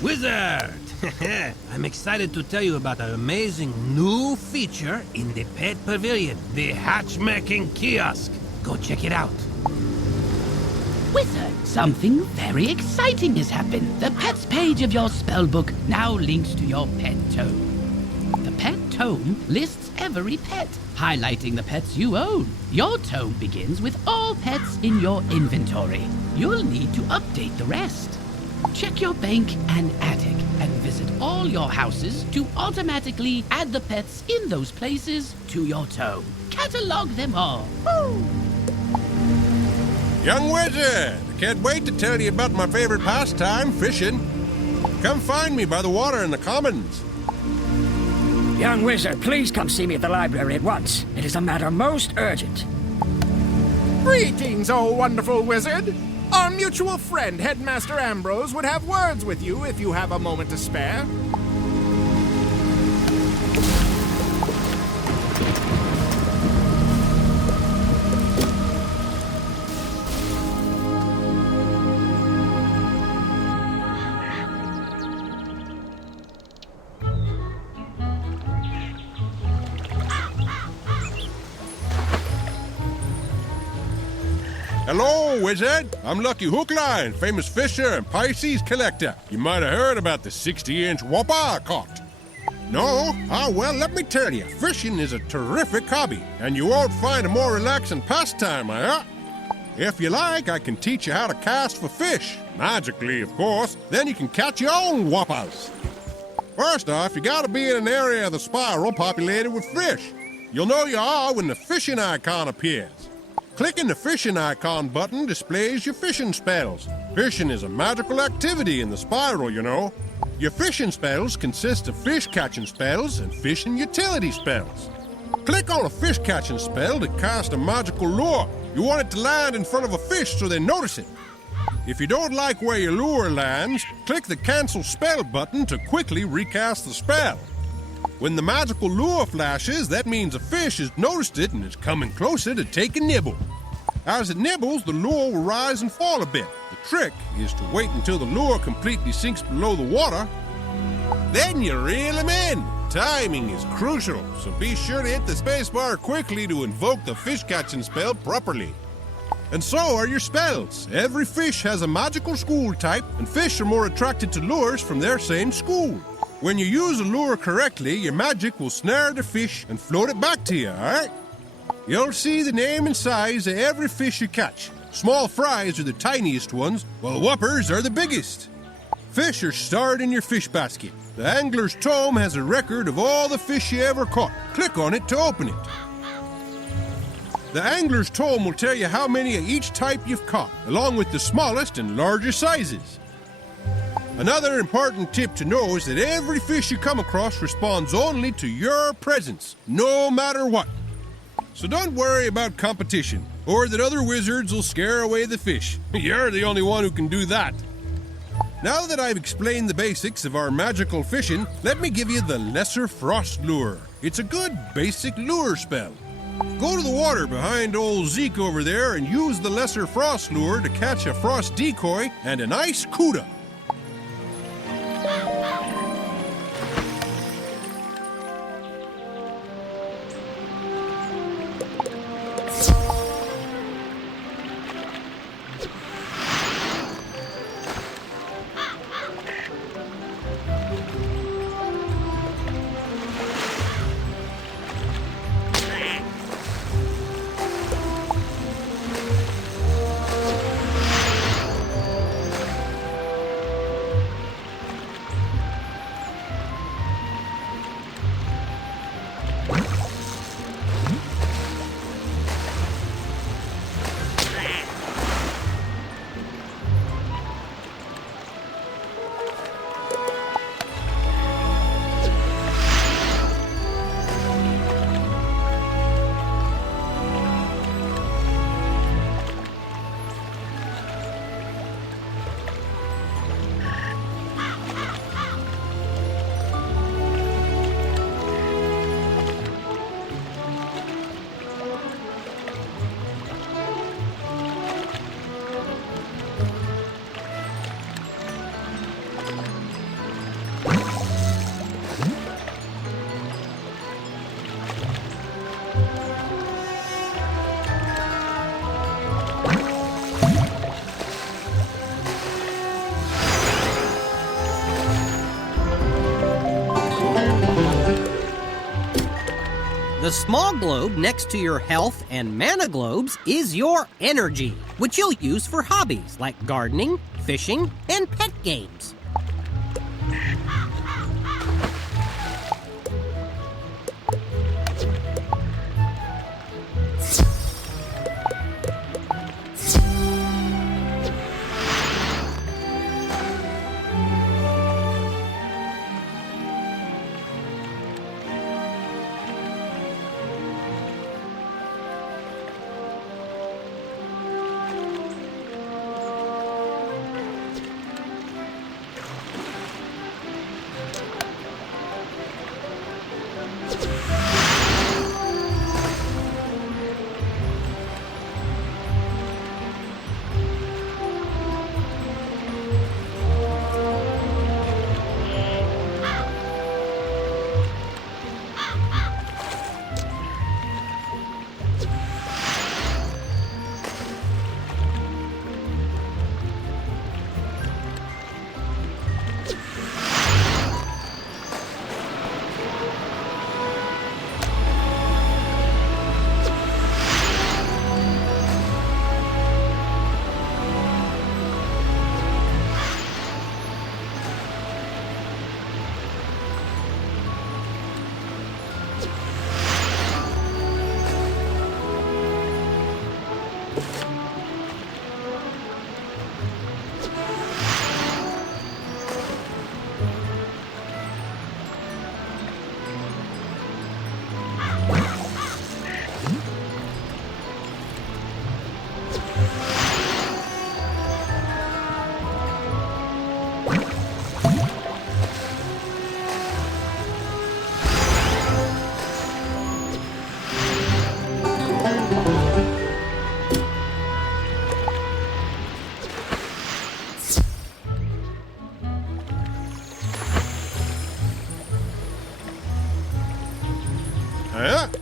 Wizard! I'm excited to tell you about an amazing new feature in the Pet Pavilion, the Hatchmaking Kiosk. Go check it out. Wizard, something very exciting has happened. The pets page of your spellbook now links to your pet tome. The pet tome lists every pet, highlighting the pets you own. Your tome begins with all pets in your inventory. You'll need to update the rest. Check your bank and attic and visit all your houses to automatically add the pets in those places to your tome. Catalog them all. Woo! Young Wizard, I can't wait to tell you about my favorite pastime, fishing. Come find me by the water in the commons. Young Wizard, please come see me at the library at once. It is a matter most urgent. Greetings, oh wonderful wizard! Our mutual friend, Headmaster Ambrose, would have words with you if you have a moment to spare. Hello, Wizard. I'm Lucky Hookline, famous fisher and Pisces collector. You might have heard about the 60-inch whopper I caught. No? Ah, well, let me tell you, fishing is a terrific hobby, and you won't find a more relaxing pastime, If you like, I can teach you how to cast for fish. Magically, of course. Then you can catch your own whoppers. First off, you gotta be in an area of the spiral populated with fish. You'll know you are when the fishing icon appears. Clicking the fishing icon button displays your fishing spells. Fishing is a magical activity in the spiral, you know. Your fishing spells consist of fish-catching spells and fishing utility spells. Click on a fish-catching spell to cast a magical lure. You want it to land in front of a fish so they notice it. If you don't like where your lure lands, click the Cancel Spell button to quickly recast the spell. When the magical lure flashes, that means a fish has noticed it and is coming closer to take a nibble. As it nibbles, the lure will rise and fall a bit. The trick is to wait until the lure completely sinks below the water. Then you reel him in. Timing is crucial, so be sure to hit the spacebar quickly to invoke the fish-catching spell properly. And so are your spells. Every fish has a magical school type, and fish are more attracted to lures from their same school. When you use a lure correctly, your magic will snare the fish and float it back to you, alright? You'll see the name and size of every fish you catch. Small fries are the tiniest ones, while whoppers are the biggest. Fish are stored in your fish basket. The angler's tome has a record of all the fish you ever caught. Click on it to open it. The angler's tome will tell you how many of each type you've caught, along with the smallest and largest sizes. Another important tip to know is that every fish you come across responds only to your presence, no matter what. So don't worry about competition, or that other wizards will scare away the fish. You're the only one who can do that. Now that I've explained the basics of our magical fishing, let me give you the Lesser Frost Lure. It's a good basic lure spell. Go to the water behind old Zeke over there and use the Lesser Frost Lure to catch a frost decoy and a nice cuda. The small globe next to your health and mana globes is your energy, which you'll use for hobbies like gardening, fishing, and pet games.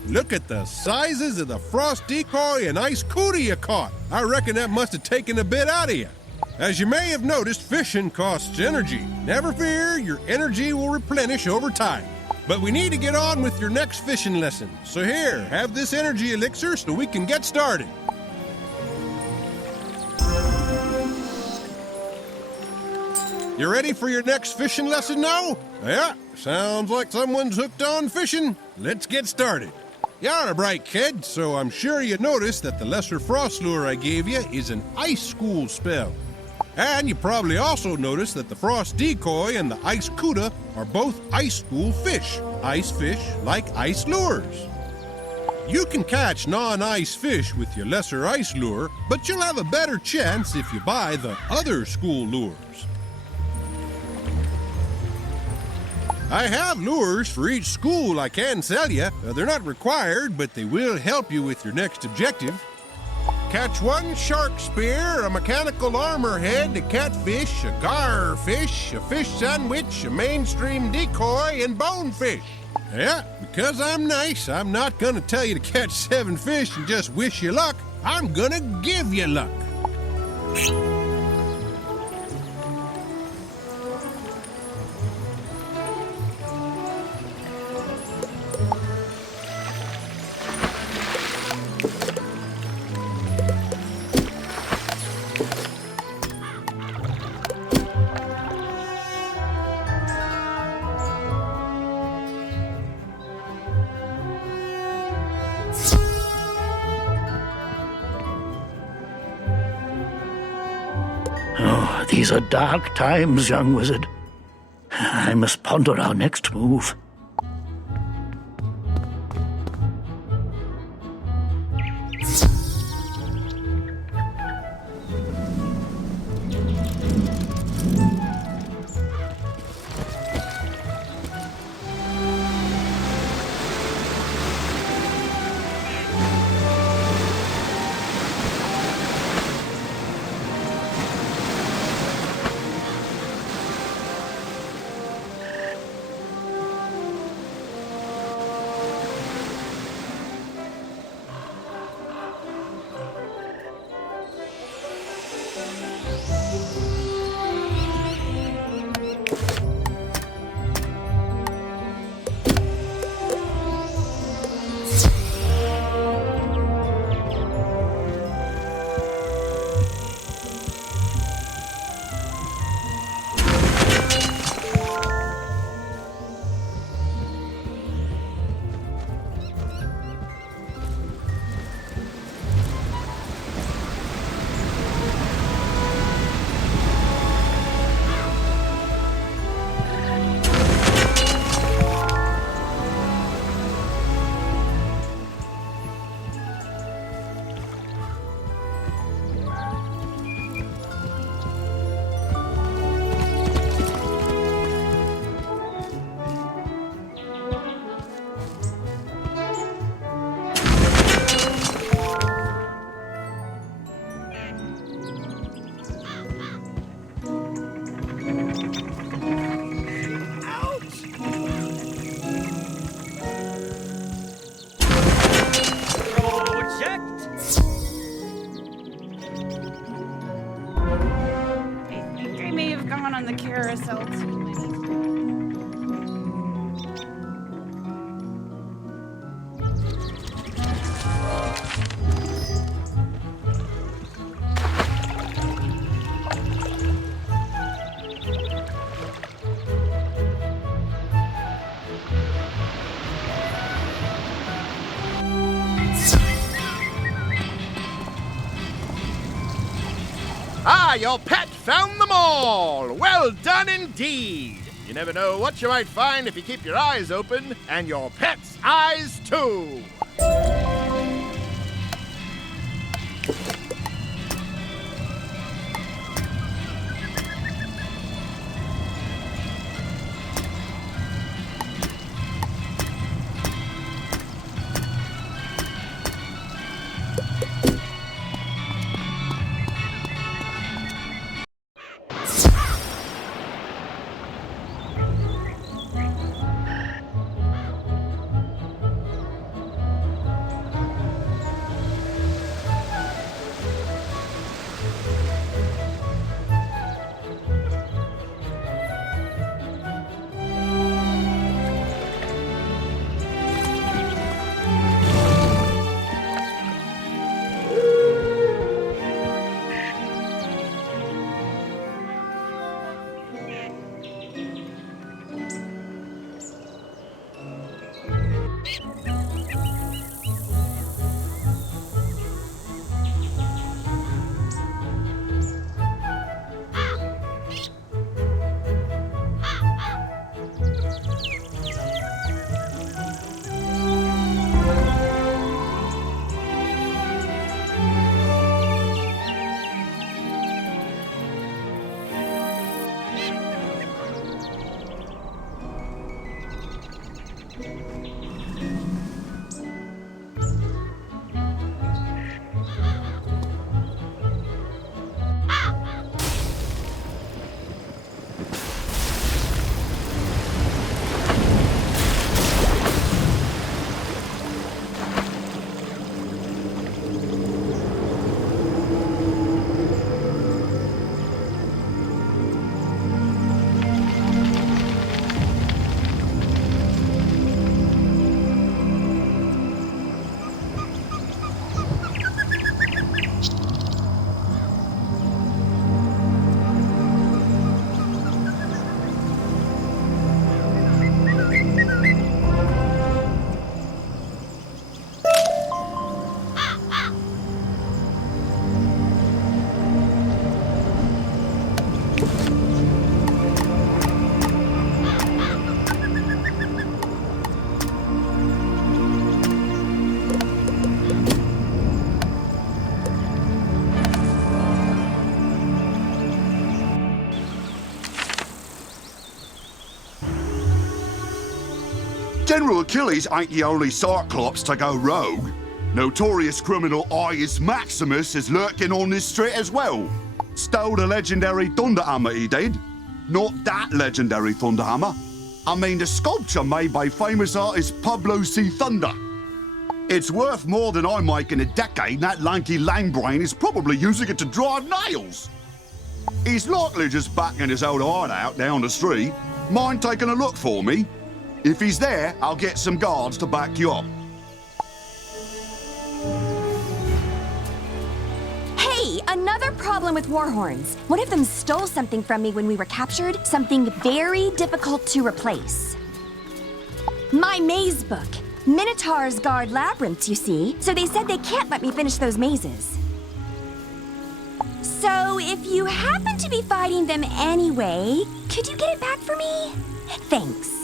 Look at the sizes of the frost decoy and ice cootie you caught. I reckon that must have taken a bit out of you. As you may have noticed, fishing costs energy. Never fear, your energy will replenish over time. But we need to get on with your next fishing lesson. So here, have this energy elixir so we can get started. You ready for your next fishing lesson now? Yeah, sounds like someone's hooked on fishing. Let's get started. You're a bright kid, so I'm sure you noticed that the lesser frost lure I gave you is an ice school spell. And you probably also noticed that the frost decoy and the ice cuda are both ice school fish. Ice fish like ice lures. You can catch non-ice fish with your lesser ice lure, but you'll have a better chance if you buy the other school lures. I have lures for each school I can sell you. They're not required, but they will help you with your next objective. Catch one shark spear, a mechanical armor head, a catfish, a garfish, a fish sandwich, a mainstream decoy, and bonefish. Yeah, because I'm nice, I'm not gonna tell you to catch 7 fish and just wish you luck. I'm gonna give you luck. These are dark times, young wizard. I must ponder our next move. someone on the carousel too. Ah, your pet found them all! Well done indeed! You never know what you might find if you keep your eyes open, and your pet's eyes too! General Achilles ain't the only Cyclops to go rogue. Notorious criminal Ius Maximus is lurking on this street as well. Stole the legendary Thunderhammer, he did. Not that legendary Thunderhammer. I mean the sculpture made by famous artist Pablo C. Thunder. It's worth more than I make in a decade, and that lanky lame-brain is probably using it to drive nails. He's likely just backing his old hideout down the street. Mind taking a look for me? If he's there, I'll get some guards to back you up. Hey, another problem with Warhorns. One of them stole something from me when we were captured, something very difficult to replace. My maze book. Minotaurs guard labyrinths, you see, so they said they can't let me finish those mazes. So, if you happen to be fighting them anyway, could you get it back for me? Thanks.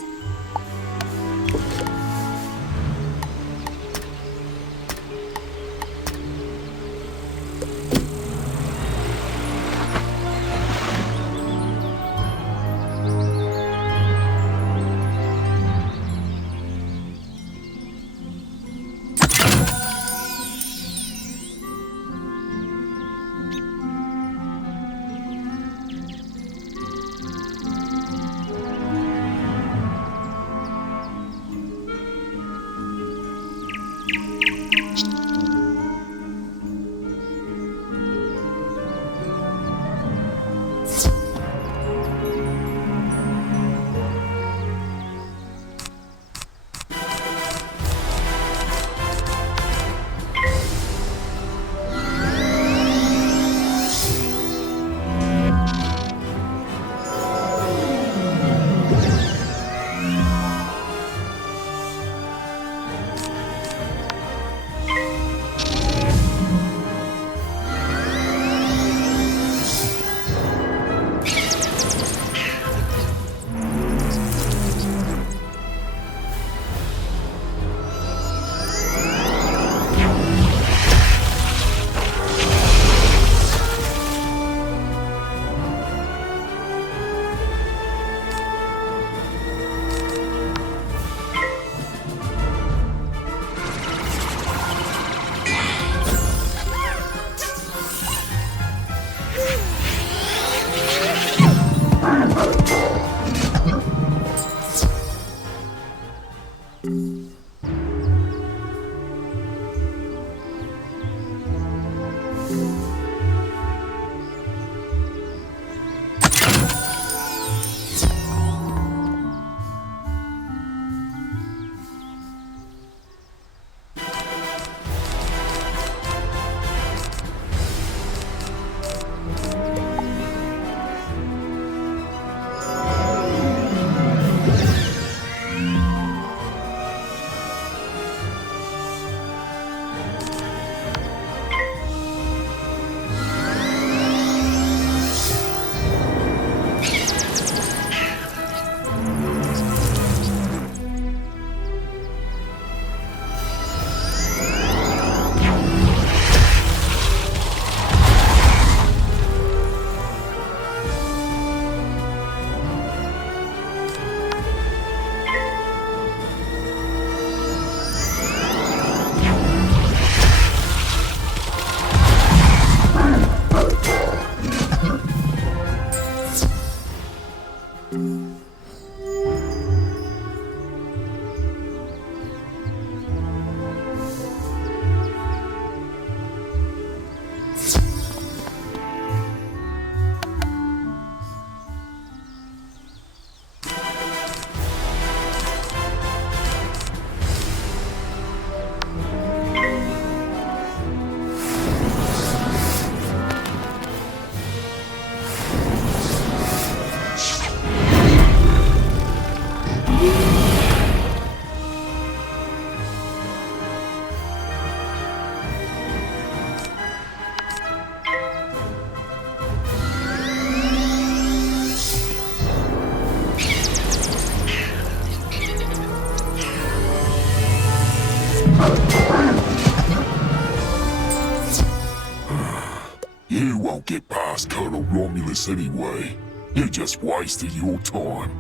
ask Colonel Romulus anyway. He just wasted your time.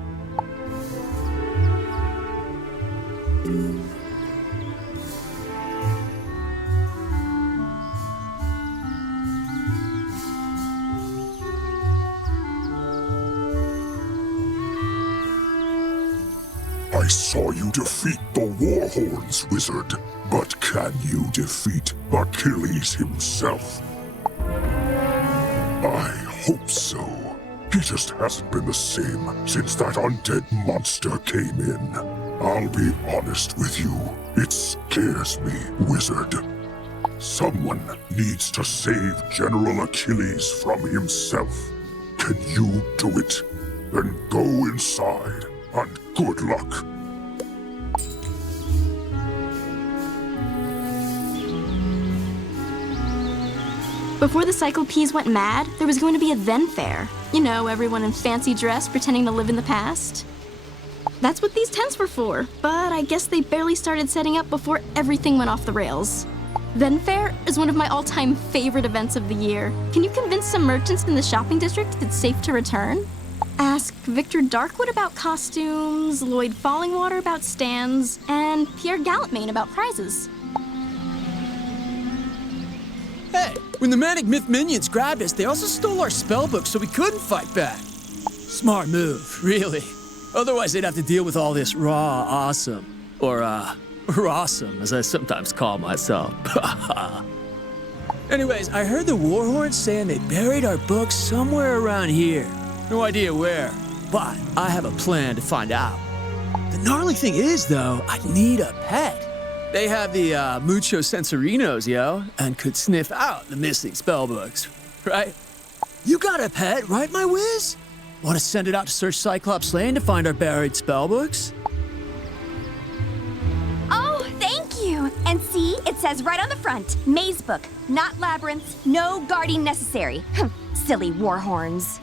I saw you defeat the Warhorns, Wizard. But can you defeat Achilles himself? I hope so. He just hasn't been the same since that undead monster came in. I'll be honest with you. It scares me, Wizard. Someone needs to save General Achilles from himself. Can you do it? Then go inside, and good luck. Before the Cyclopes went mad, there was going to be a then fair. You know, everyone in fancy dress pretending to live in the past. That's what these tents were for, but I guess they barely started setting up before everything went off the rails. Then Fair is one of my all-time favorite events of the year. Can you convince some merchants in the shopping district it's safe to return? Ask Victor Darkwood about costumes, Lloyd Fallingwater about stands, and Pierre Gallantmain about prizes. Hey, when the Manic Myth minions grabbed us, they also stole our spellbook so we couldn't fight back. Smart move, really. Otherwise, they'd have to deal with all this raw awesome. Or, rawsome, as I sometimes call myself. Anyways, I heard the Warhorns saying they buried our books somewhere around here. No idea where, but I have a plan to find out. The gnarly thing is, though, I need a pet. They have the Mucho Sensorinos, yo, and could sniff out the missing spellbooks, right? You got a pet, right, my whiz? Want to send it out to search Cyclops Lane to find our buried spellbooks? Oh, thank you! And see, it says right on the front, Maze Book, not Labyrinth, no guarding necessary. Silly Warhorns.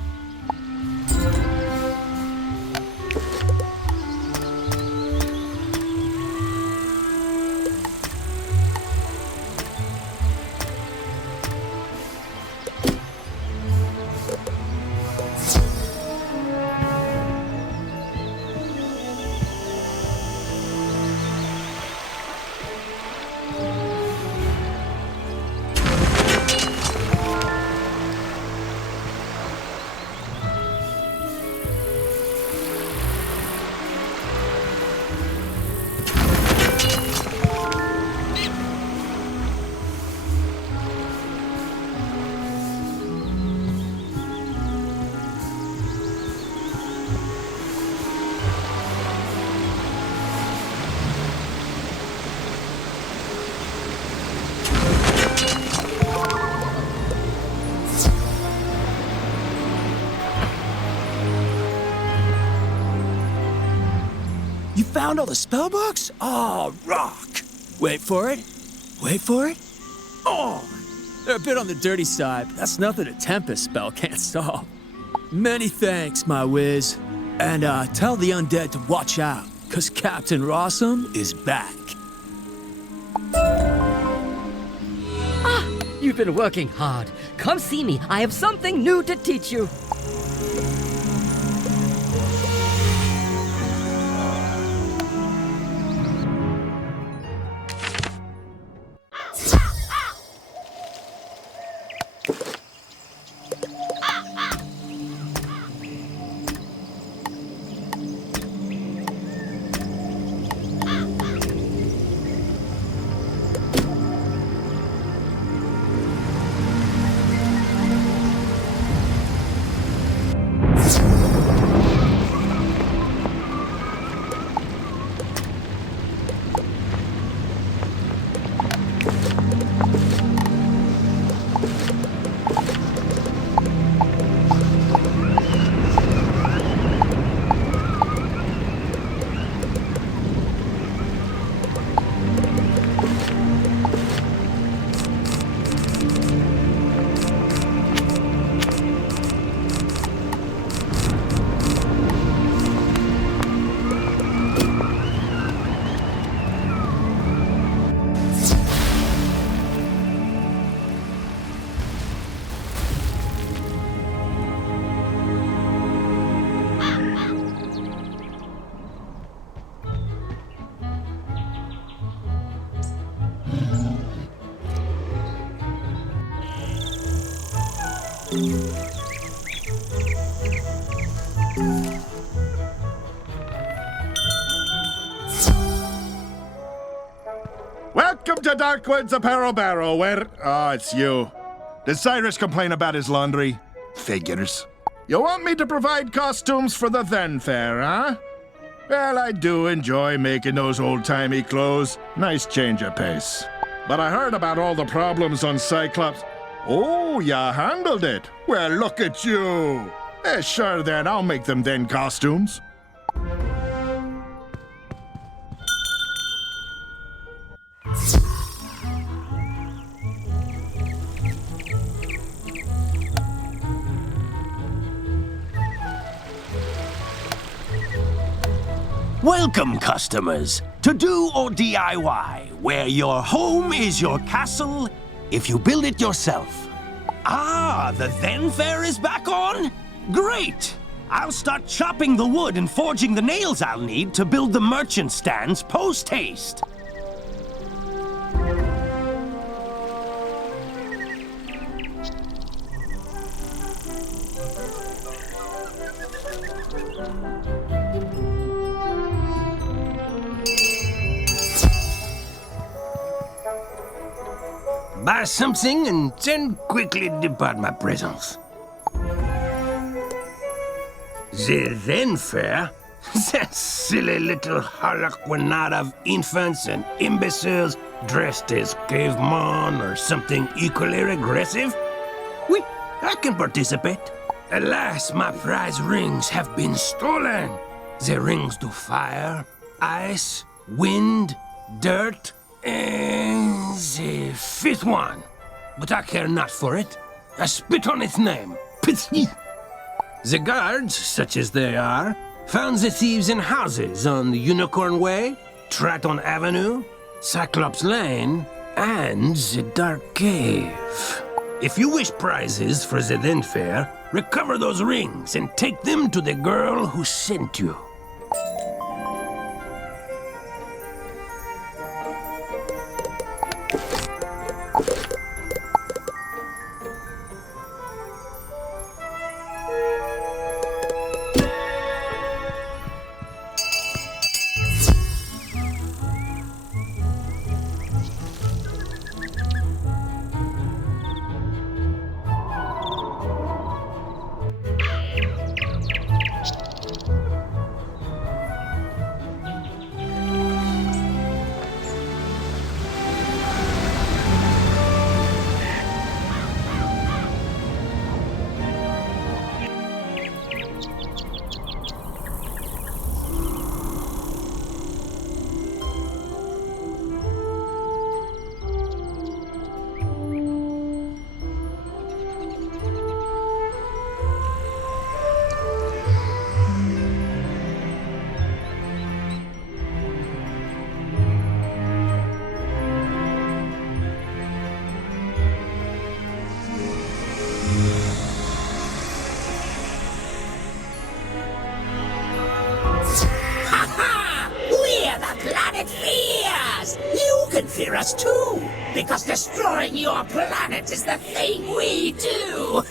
You found all the spellbooks? Oh, rock! Wait for it. Wait for it. Oh! They're a bit on the dirty side, but that's nothing a Tempest spell can't solve. Many thanks, my whiz. And tell the undead to watch out, because Captain Rossum is back. Ah, you've been working hard. Come see me. I have something new to teach you. Welcome to Darkwood's Apparel Barrel, where... Oh, it's you. Did Cyrus complain about his laundry? Figures. You want me to provide costumes for the Then Fair, huh? Well, I do enjoy making those old-timey clothes. Nice change of pace. But I heard about all the problems on Cyclops. Oh, you handled it. Well, look at you. Sure then, I'll make them then costumes. Welcome, customers, to Do or DIY, where your home is your castle if you build it yourself. Ah, the Then Fair is back on? Great! I'll start chopping the wood and forging the nails I'll need to build the merchant stands post-haste. Buy something and then quickly depart my presence. The Then Fair? That silly little harlequinade of infants and imbeciles dressed as cavemen or something equally regressive? Oui, I can participate. Alas, my prize rings have been stolen. The rings do fire, ice, wind, dirt, and the fifth one. But I care not for it. I spit on its name. Pity. The guards, such as they are, found the thieves in houses on the Unicorn Way, Triton Avenue, Cyclops Lane, and the Dark Cave. If you wish prizes for the Then Fair, recover those rings and take them to the girl who sent you. Fear us too, because destroying your planet is the thing we do.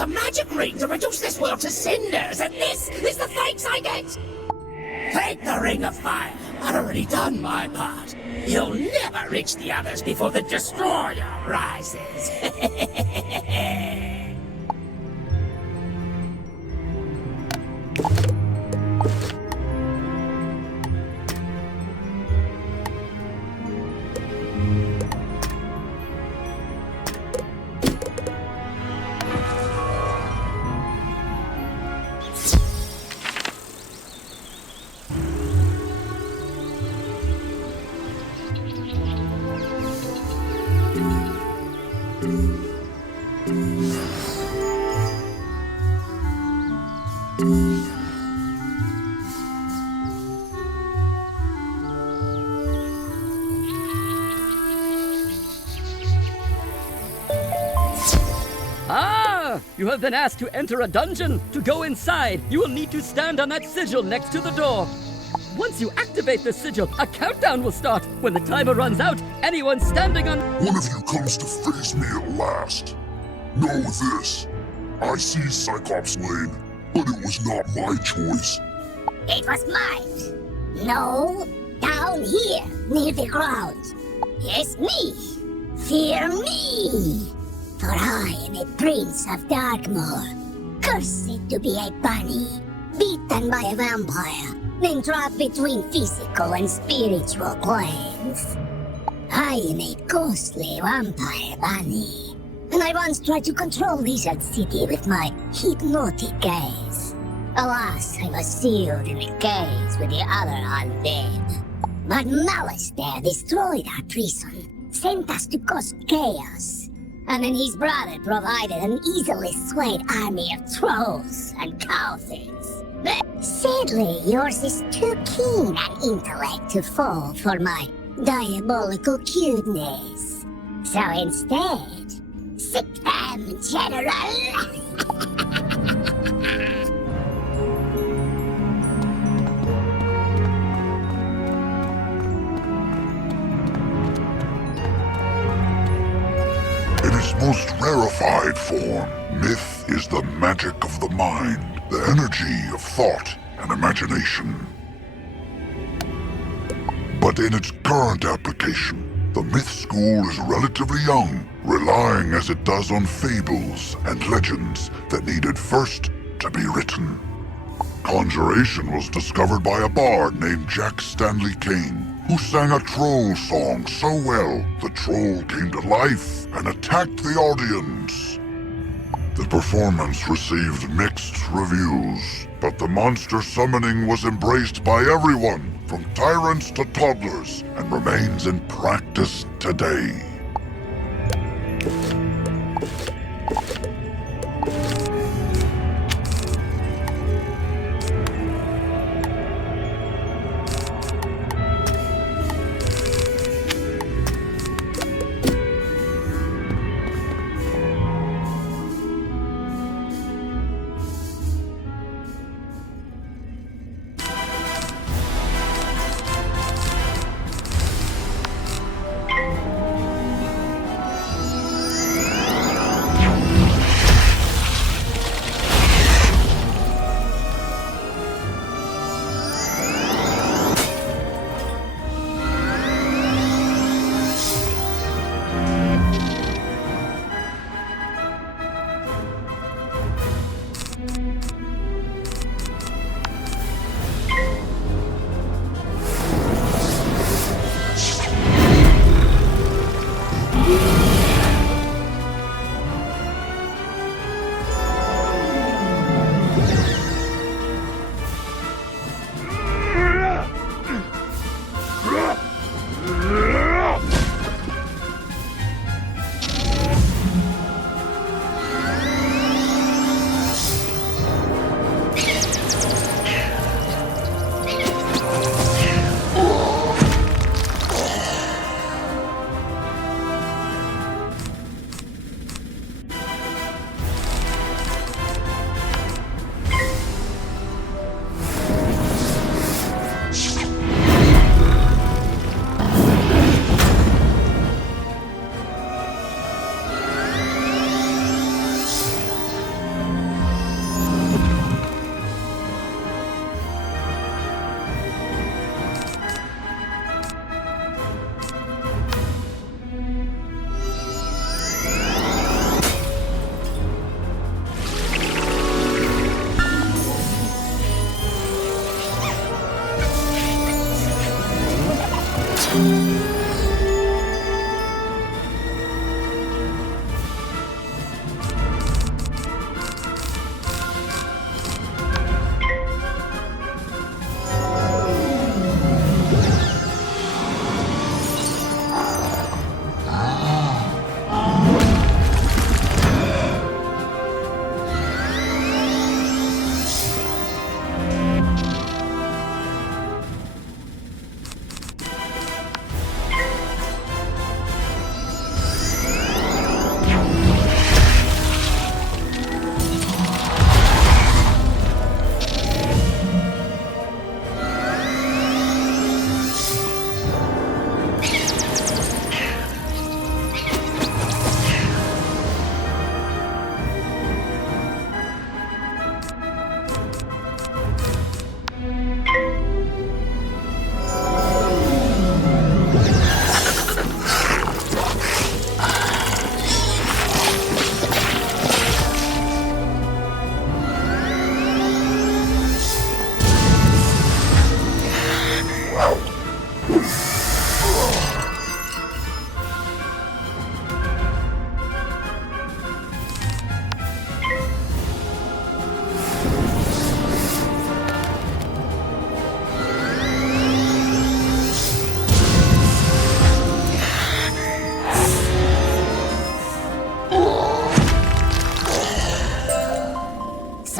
a magic ring to reduce this world to cinders, and this is the thanks I get? Take the Ring of Fire. I've already done my part. You'll never reach the others before the Destroyer rises. You have been asked to enter a dungeon. To go inside, you will need to stand on that sigil next to the door. Once you activate the sigil, a countdown will start. When the timer runs out, anyone standing on... One of you comes to face me at last. Know this. I see Cyclops Lane, but it was not my choice. It was mine. No, down here, near the ground. Yes, me. Fear me. For I am a prince of Darkmoor, cursed to be a bunny, beaten by a vampire, then trapped between physical and spiritual planes. I am a ghostly vampire bunny, and I once tried to control Lizard City with my hypnotic gaze. Alas, I was sealed in a cage with the other undead. But Malice there destroyed our prison, sent us to cause chaos. And then his brother provided an easily swayed army of trolls and cowards. But sadly, yours is too keen an intellect to fall for my diabolical cuteness. So instead, sit them, General! Most rarefied form, myth is the magic of the mind, the energy of thought and imagination. But in its current application, the myth school is relatively young, relying as it does on fables and legends that needed first to be written. Conjuration was discovered by a bard named Jack Stanley Kane, who sang a troll song so well, the troll came to life and attacked the audience. The performance received mixed reviews, but the monster summoning was embraced by everyone, from tyrants to toddlers, and remains in practice today.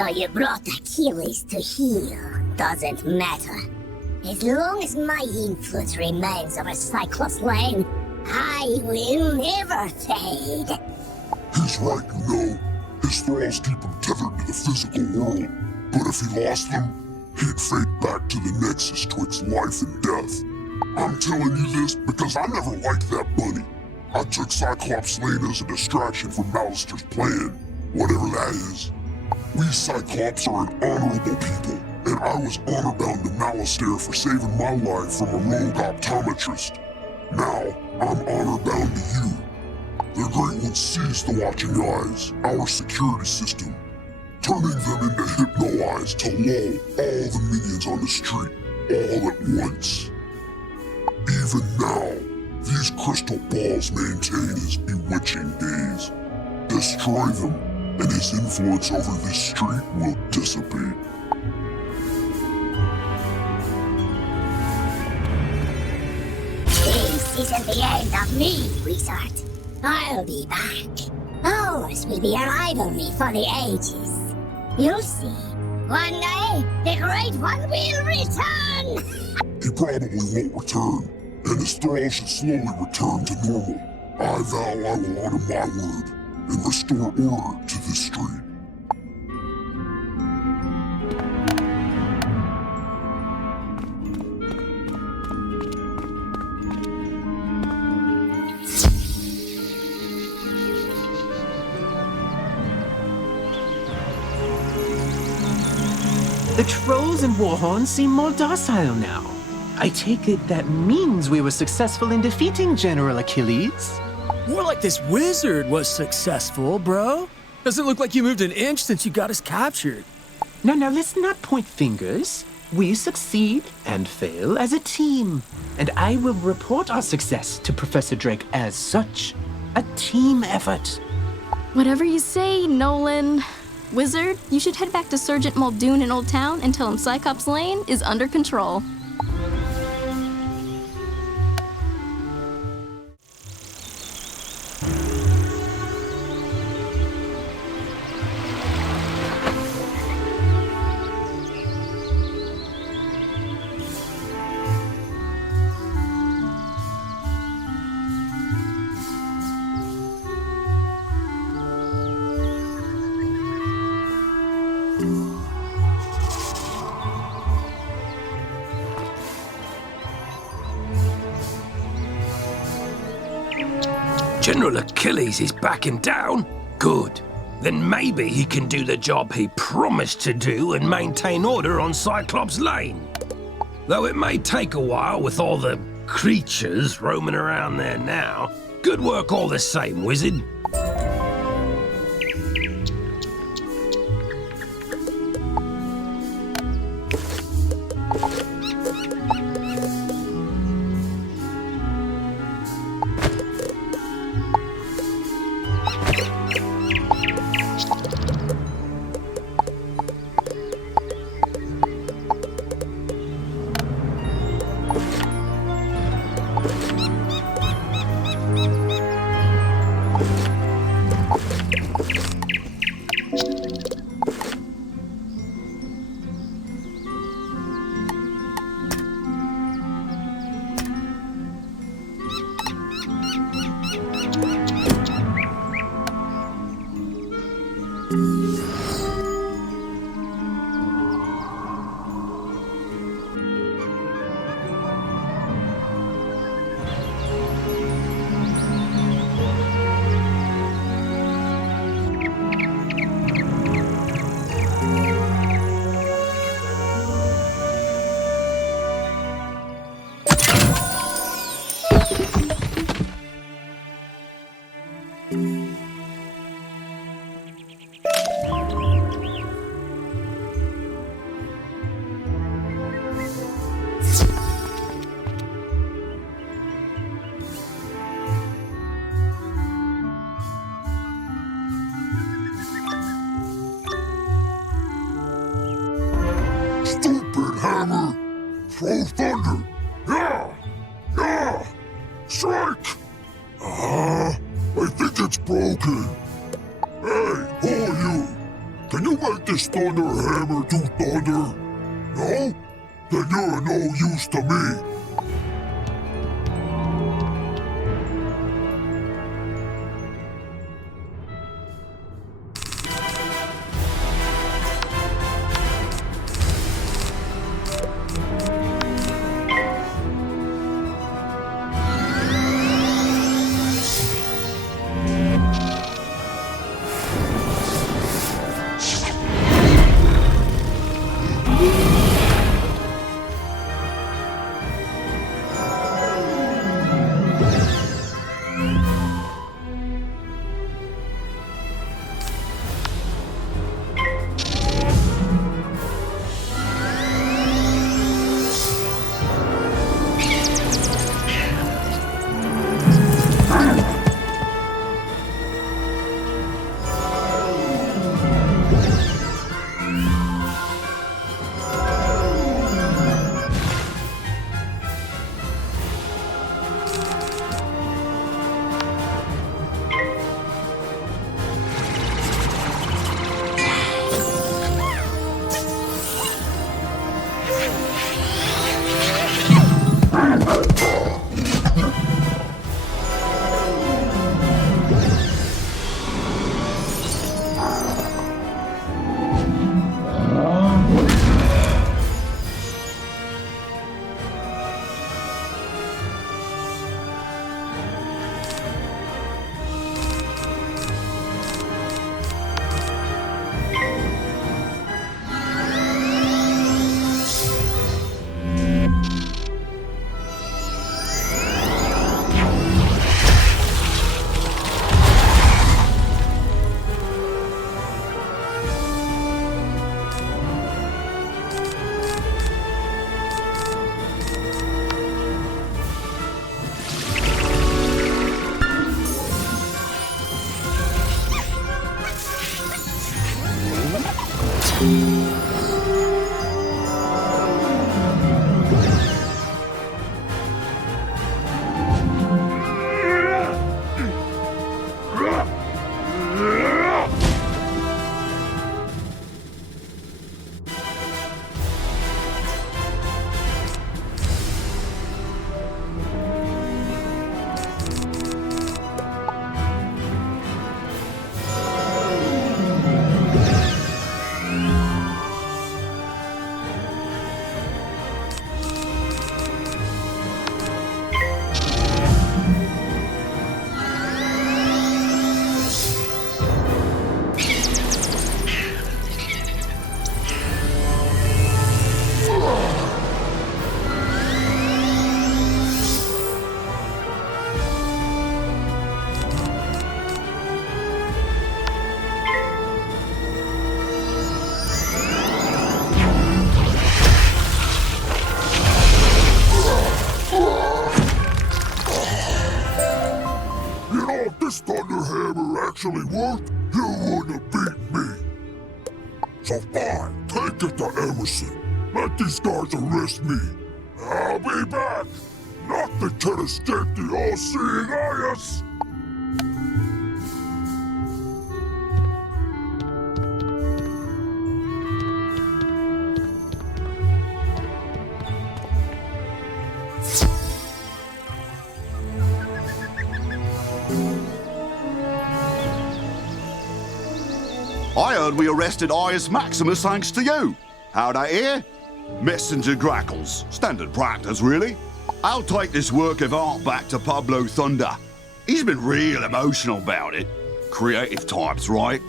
So you brought Achilles to heal. Doesn't matter. As long as my influence remains over Cyclops Lane, I will never fade. He's right, you know. His thralls keep him tethered to the physical world. But if he lost them, he'd fade back to the nexus twixt life and death. I'm telling you this because I never liked that bunny. I took Cyclops Lane as a distraction from Malister's plan, whatever that is. We Cyclops are an honorable people, and I was honor-bound to Malister for saving my life from a rogue optometrist. Now, I'm honor-bound to you. The Great One sees the watching eyes, our security system, turning them into hypno-eyes to lull all the minions on the street, all at once. Even now, these crystal balls maintain his bewitching gaze. Destroy them, and his influence over this street will dissipate. This isn't the end of me, Wizard. I'll be back. Ours will be a rivalry for the ages. You'll see. One day, the Great One will return! He probably won't return, and his thralls should slowly return to normal. I vow I will honor my word and restore order to this street. The trolls and warhorns seem more docile now. I take it that means we were successful in defeating General Achilles? More like this wizard was successful, bro. Doesn't look like you moved an inch since you got us captured. Now, let's not point fingers. We succeed and fail as a team. And I will report our success to Professor Drake as such. A team effort. Whatever you say, Nolan. Wizard, you should head back to Sergeant Muldoon in Old Town and tell him Cyclops Lane is under control. General Achilles is backing down? Good. Then maybe he can do the job he promised to do and maintain order on Cyclops Lane. Though it may take a while with all the creatures roaming around there now. Good work all the same, Wizard. Throw thunder! Yeah! Yeah! Strike! I think it's broken. Hey, who are you? Can you make this thunder hammer do thunder? No? Then you're no use to me. this thunder hammer actually worked, you wouldn't have beat me. So fine, take it to Emerson. Let these guys arrest me. I'll be back. Nothing can escape the all-seeing eyes. I heard we arrested Ius Maximus thanks to you. How'd I hear? Messenger grackles. Standard practice, really. I'll take this work of art back to Pablo Thunder. He's been real emotional about it. Creative types, right?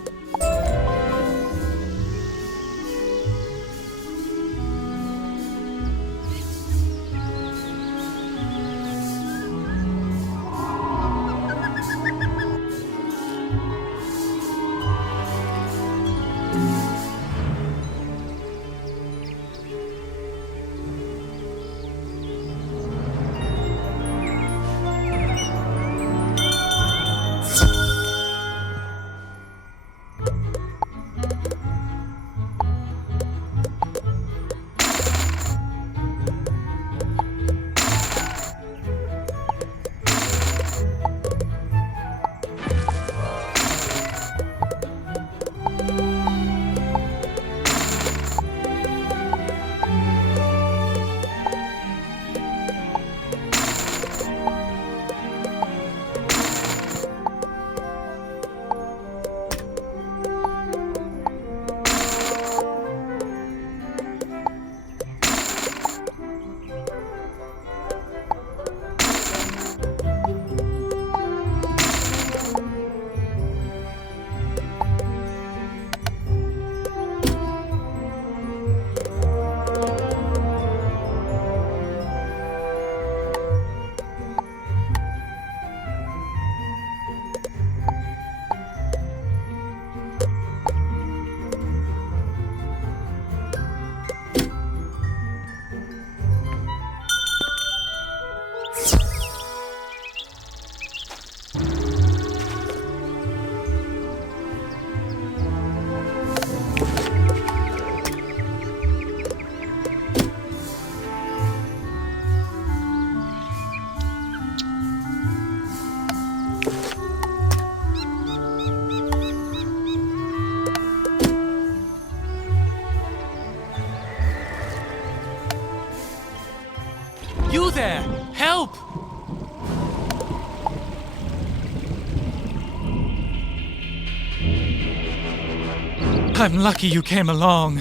I'm lucky you came along.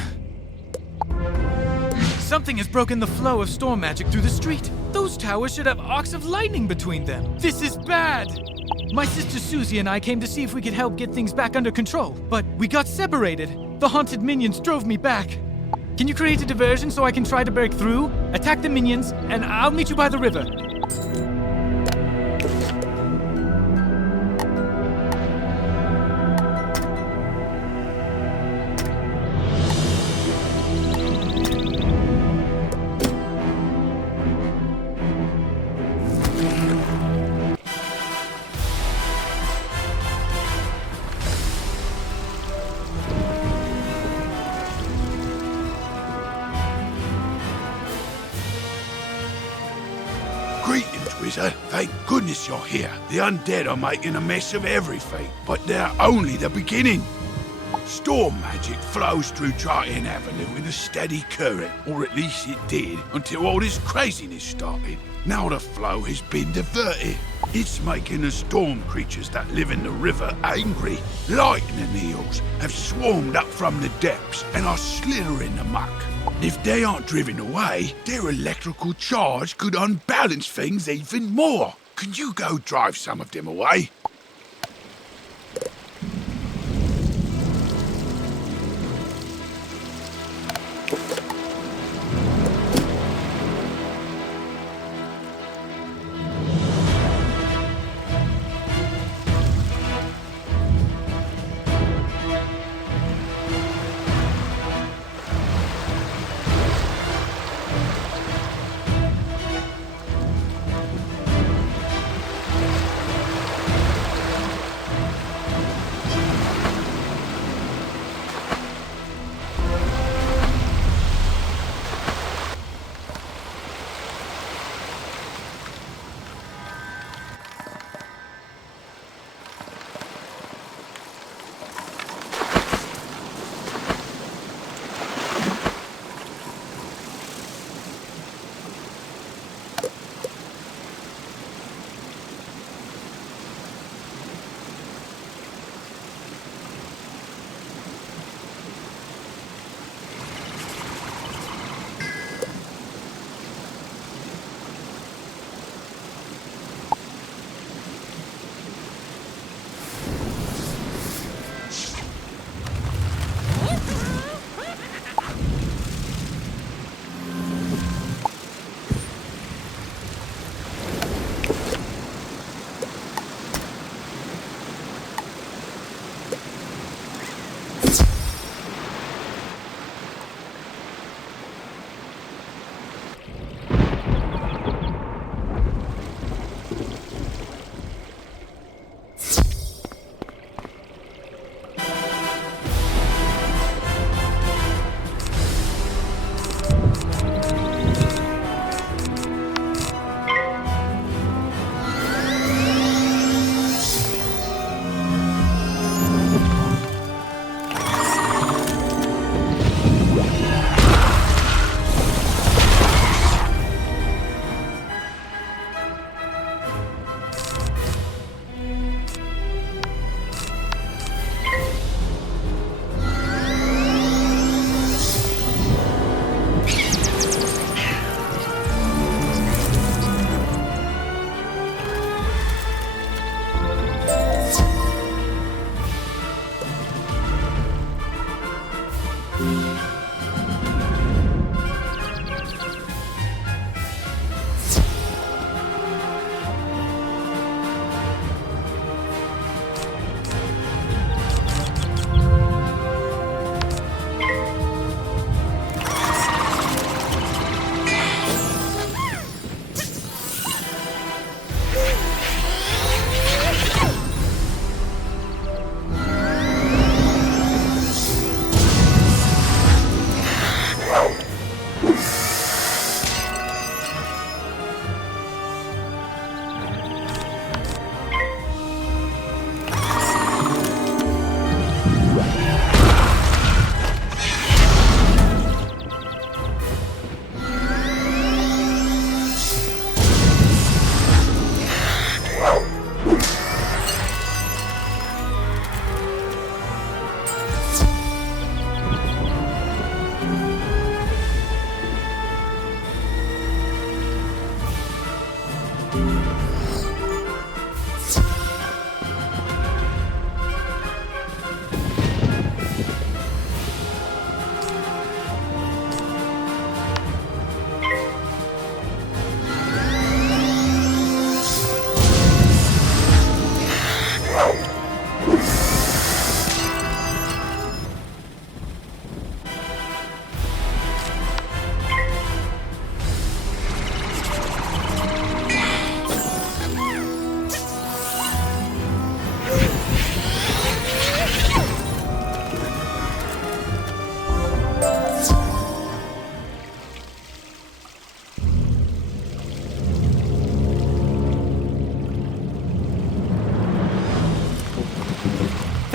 Something has broken the flow of storm magic through the street. Those towers should have arcs of lightning between them. This is bad! My sister Susie and I came to see if we could help get things back under control, but we got separated. The haunted minions drove me back. Can you create a diversion so I can try to break through? Attack the minions, and I'll meet you by the river. Greetings, Wizard. Thank goodness you're here. The undead are making a mess of everything, but they're only the beginning. Storm magic flows through Triton Avenue in a steady current, or at least it did, until all this craziness started. Now the flow has been diverted. It's making the storm creatures that live in the river angry. Lightning eels have swarmed up from the depths and are slithering amok. If they aren't driven away, their electrical charge could unbalance things even more. Can you go drive some of them away?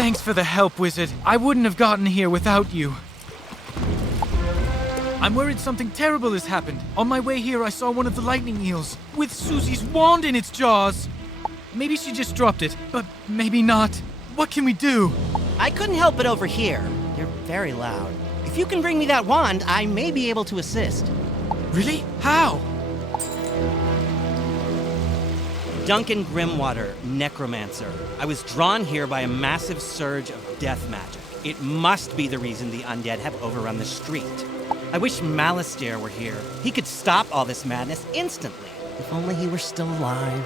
Thanks for the help, Wizard. I wouldn't have gotten here without you. I'm worried something terrible has happened. On my way here, I saw one of the lightning eels with Susie's wand in its jaws. Maybe she just dropped it, but maybe not. What can we do? I couldn't help it over here. You're very loud. If you can bring me that wand, I may be able to assist. Really? How? Duncan Grimwater, Necromancer. I was drawn here by a massive surge of death magic. It must be the reason the undead have overrun the street. I wish Malastare were here. He could stop all this madness instantly. If only he were still alive.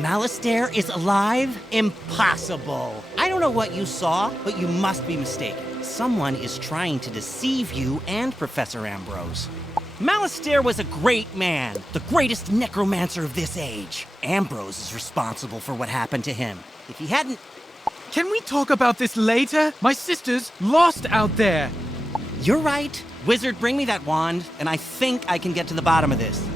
Malastare is alive? Impossible! I don't know what you saw, but you must be mistaken. Someone is trying to deceive you and Professor Ambrose. Malastare was a great man, the greatest necromancer of this age. Ambrose is responsible for what happened to him. If he hadn't... Can we talk about this later? My sister's lost out there. You're right. Wizard, bring me that wand, and I think I can get to the bottom of this.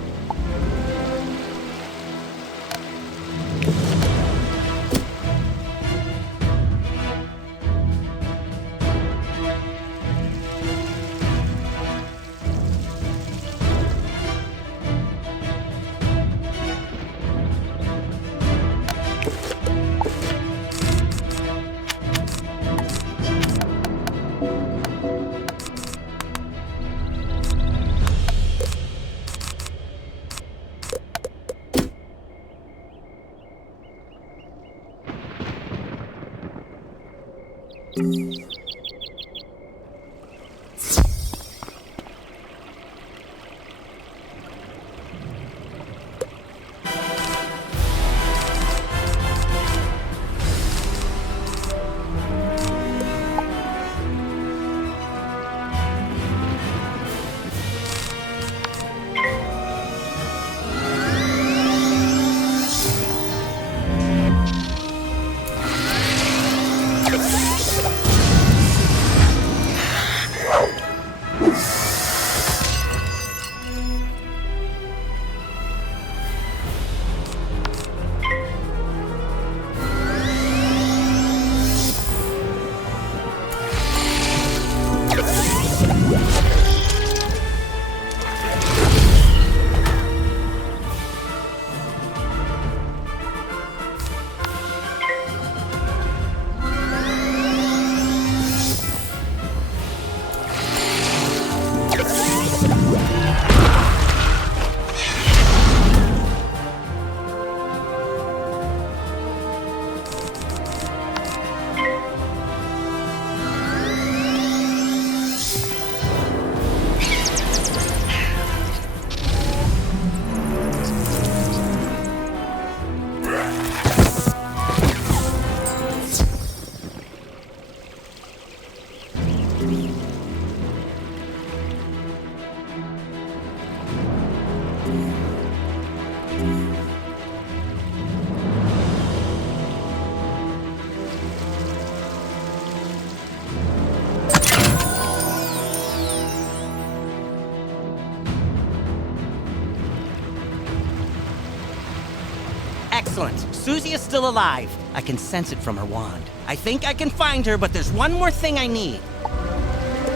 Excellent. Susie is still alive. I can sense it from her wand. I think I can find her, but there's one more thing I need.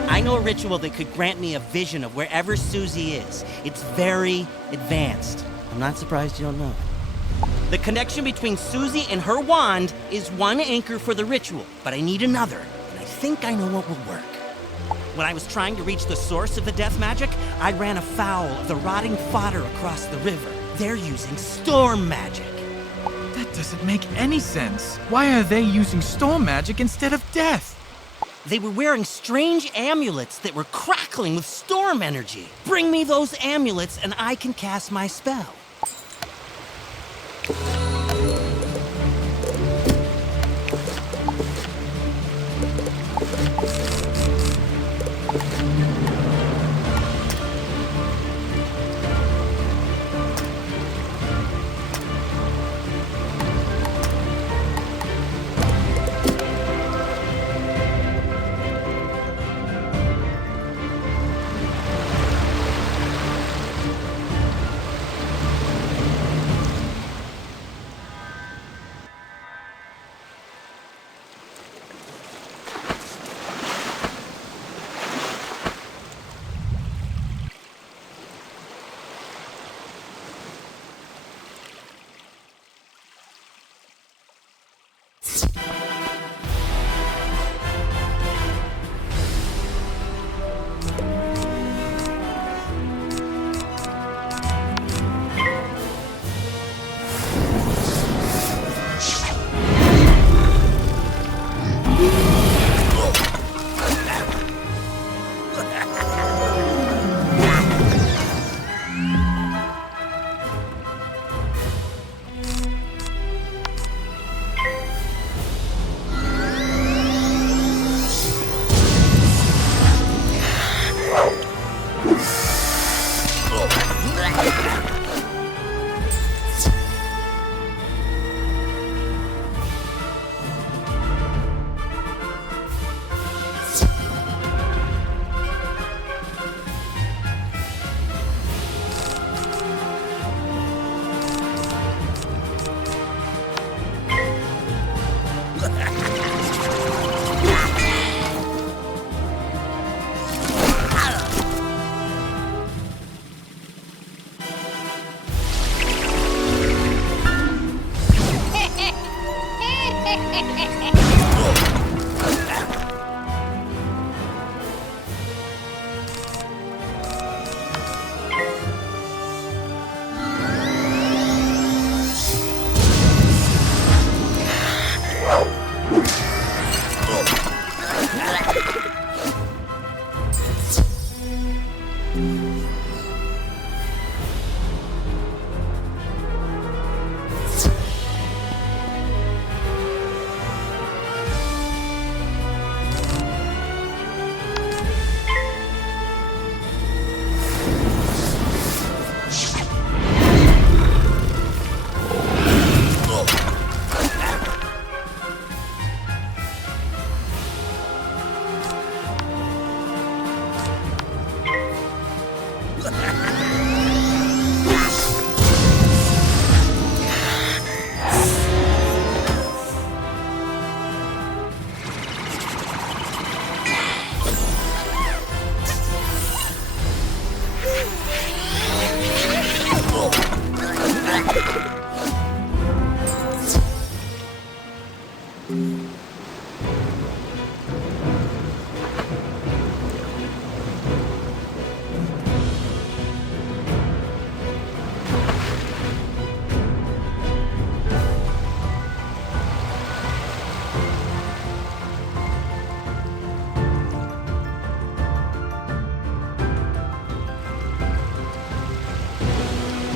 I know a ritual that could grant me a vision of wherever Susie is. It's very advanced. I'm not surprised you don't know it. The connection between Susie and her wand is one anchor for the ritual, but I need another, and I think I know what will work. When I was trying to reach the source of the death magic, I ran afoul of the rotting fodder across the river. They're using storm magic. That doesn't make any sense. Why are they using storm magic instead of death? They were wearing strange amulets that were crackling with storm energy. Bring me those amulets and I can cast my spell.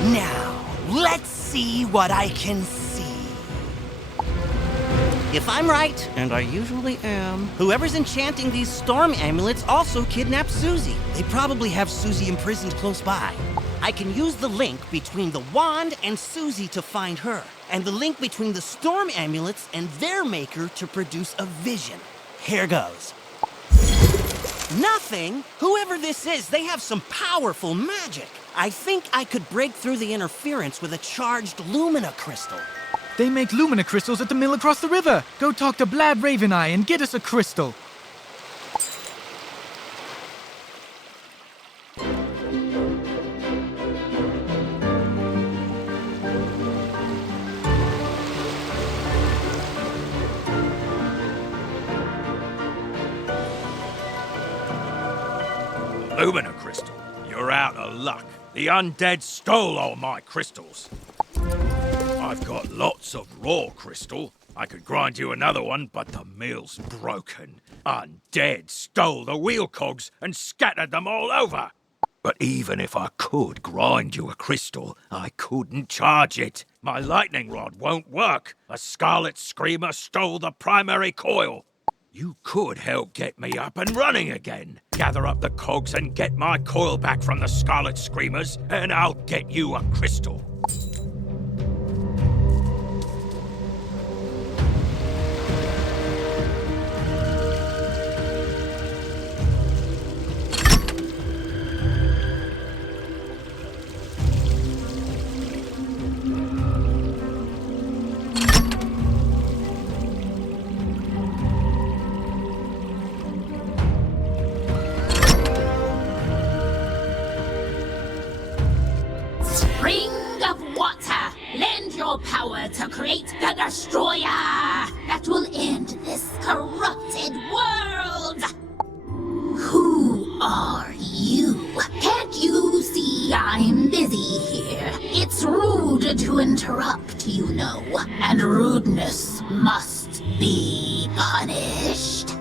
Now, let's see what I can see. If I'm right, and I usually am, whoever's enchanting these storm amulets also kidnapped Susie. They probably have Susie imprisoned close by. I can use the link between the wand and Susie to find her, and the link between the storm amulets and their maker to produce a vision. Here goes. Nothing? Whoever this is, they have some powerful magic. I think I could break through the interference with a charged Lumina crystal. They make Lumina crystals at the mill across the river. Go talk to Blab Raveneye and get us a crystal. Lumina crystal, you're out of luck. The undead stole all my crystals. I've got lots of raw crystal. I could grind you another one, but the mill's broken. Undead stole the wheel cogs and scattered them all over. But even if I could grind you a crystal, I couldn't charge it. My lightning rod won't work. A Scarlet Screamer stole the primary coil. You could help get me up and running again. Gather up the cogs and get my coil back from the Scarlet Screamers, and I'll get you a crystal. Power to create the destroyer that will end this corrupted world. Who are you? Can't you see I'm busy here? It's rude to interrupt, you know, and rudeness must be punished.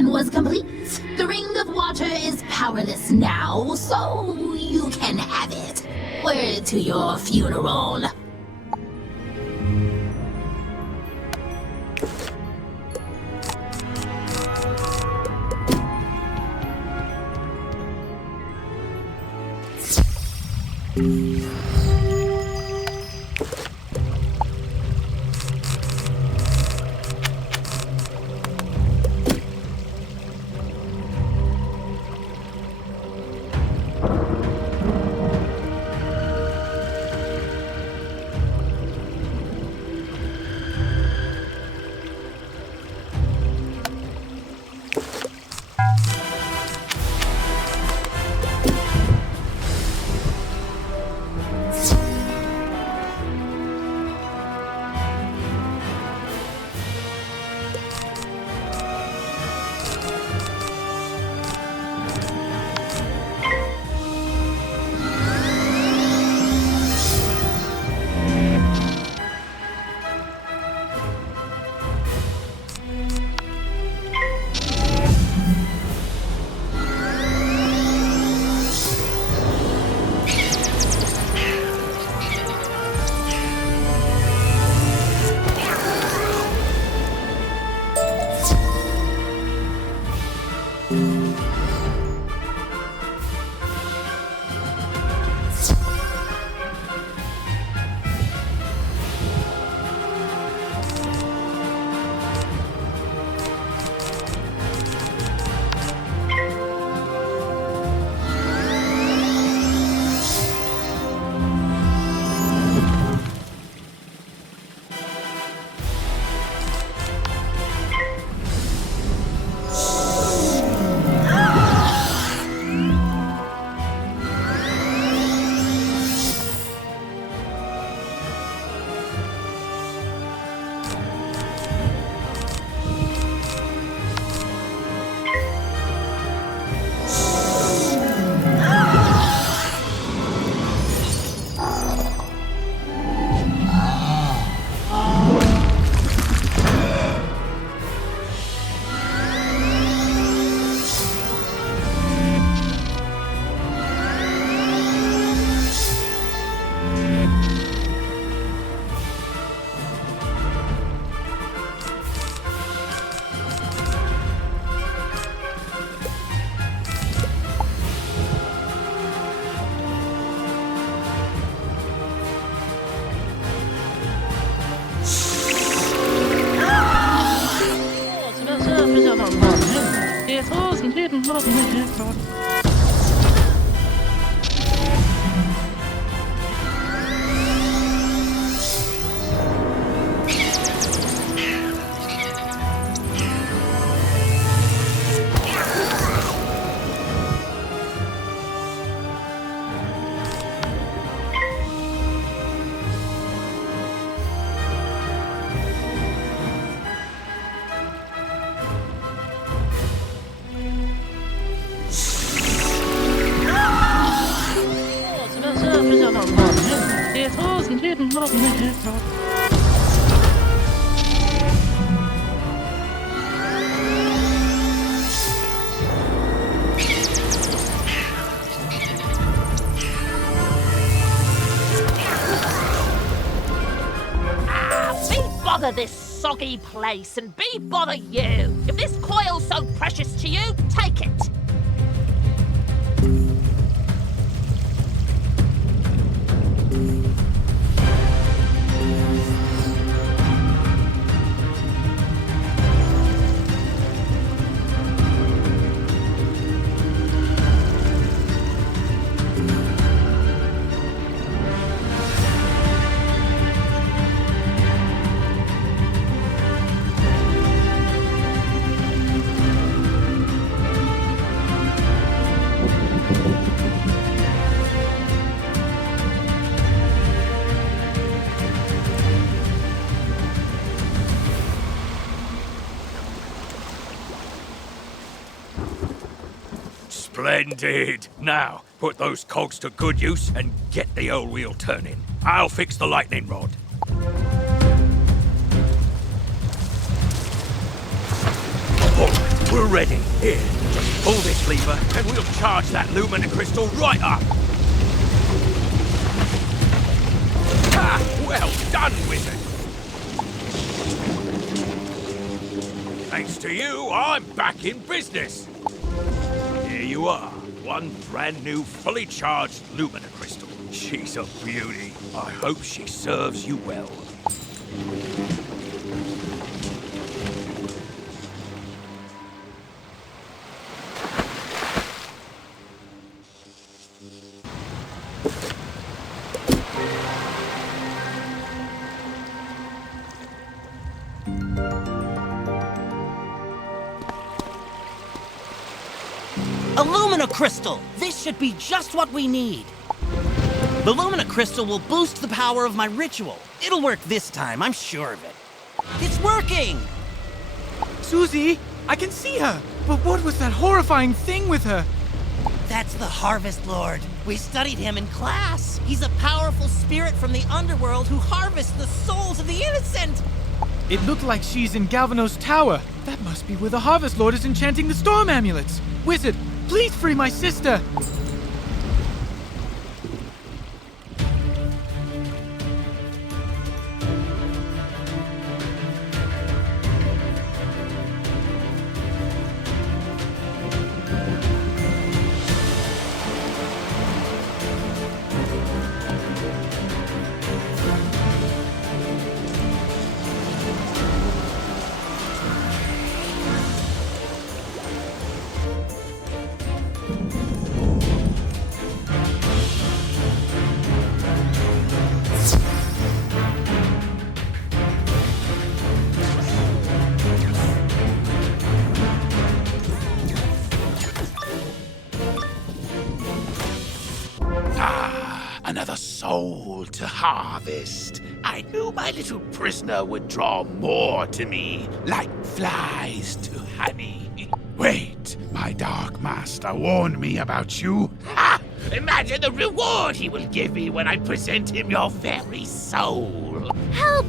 Was complete. The Ring of Water is powerless now, so you can have it. Word to your funeral. Bother this soggy place and be bother you. If this coil's so precious to you, take it. Splendid! Now, put those cogs to good use and get the old wheel turning. I'll fix the lightning rod. Oh, we're ready. Here, just pull this lever and we'll charge that Lumina crystal right up. Ah, well done, Wizard! Thanks to you, I'm back in business. Here you are, one brand new, fully charged Lumina crystal. She's a beauty. I hope she serves you well. A Lumina crystal! This should be just what we need. The Lumina crystal will boost the power of my ritual. It'll work this time, I'm sure of it. It's working! Susie, I can see her! But what was that horrifying thing with her? That's the Harvest Lord. We studied him in class. He's a powerful spirit from the underworld who harvests the souls of the innocent. It looked like she's in Galvanos Tower. That must be where the Harvest Lord is enchanting the storm amulets. Wizard, please free my sister! Another soul to harvest. I knew my little prisoner would draw more to me, like flies to honey. Wait, my dark master warned me about you. Ha! Imagine the reward he will give me when I present him your very soul. Help!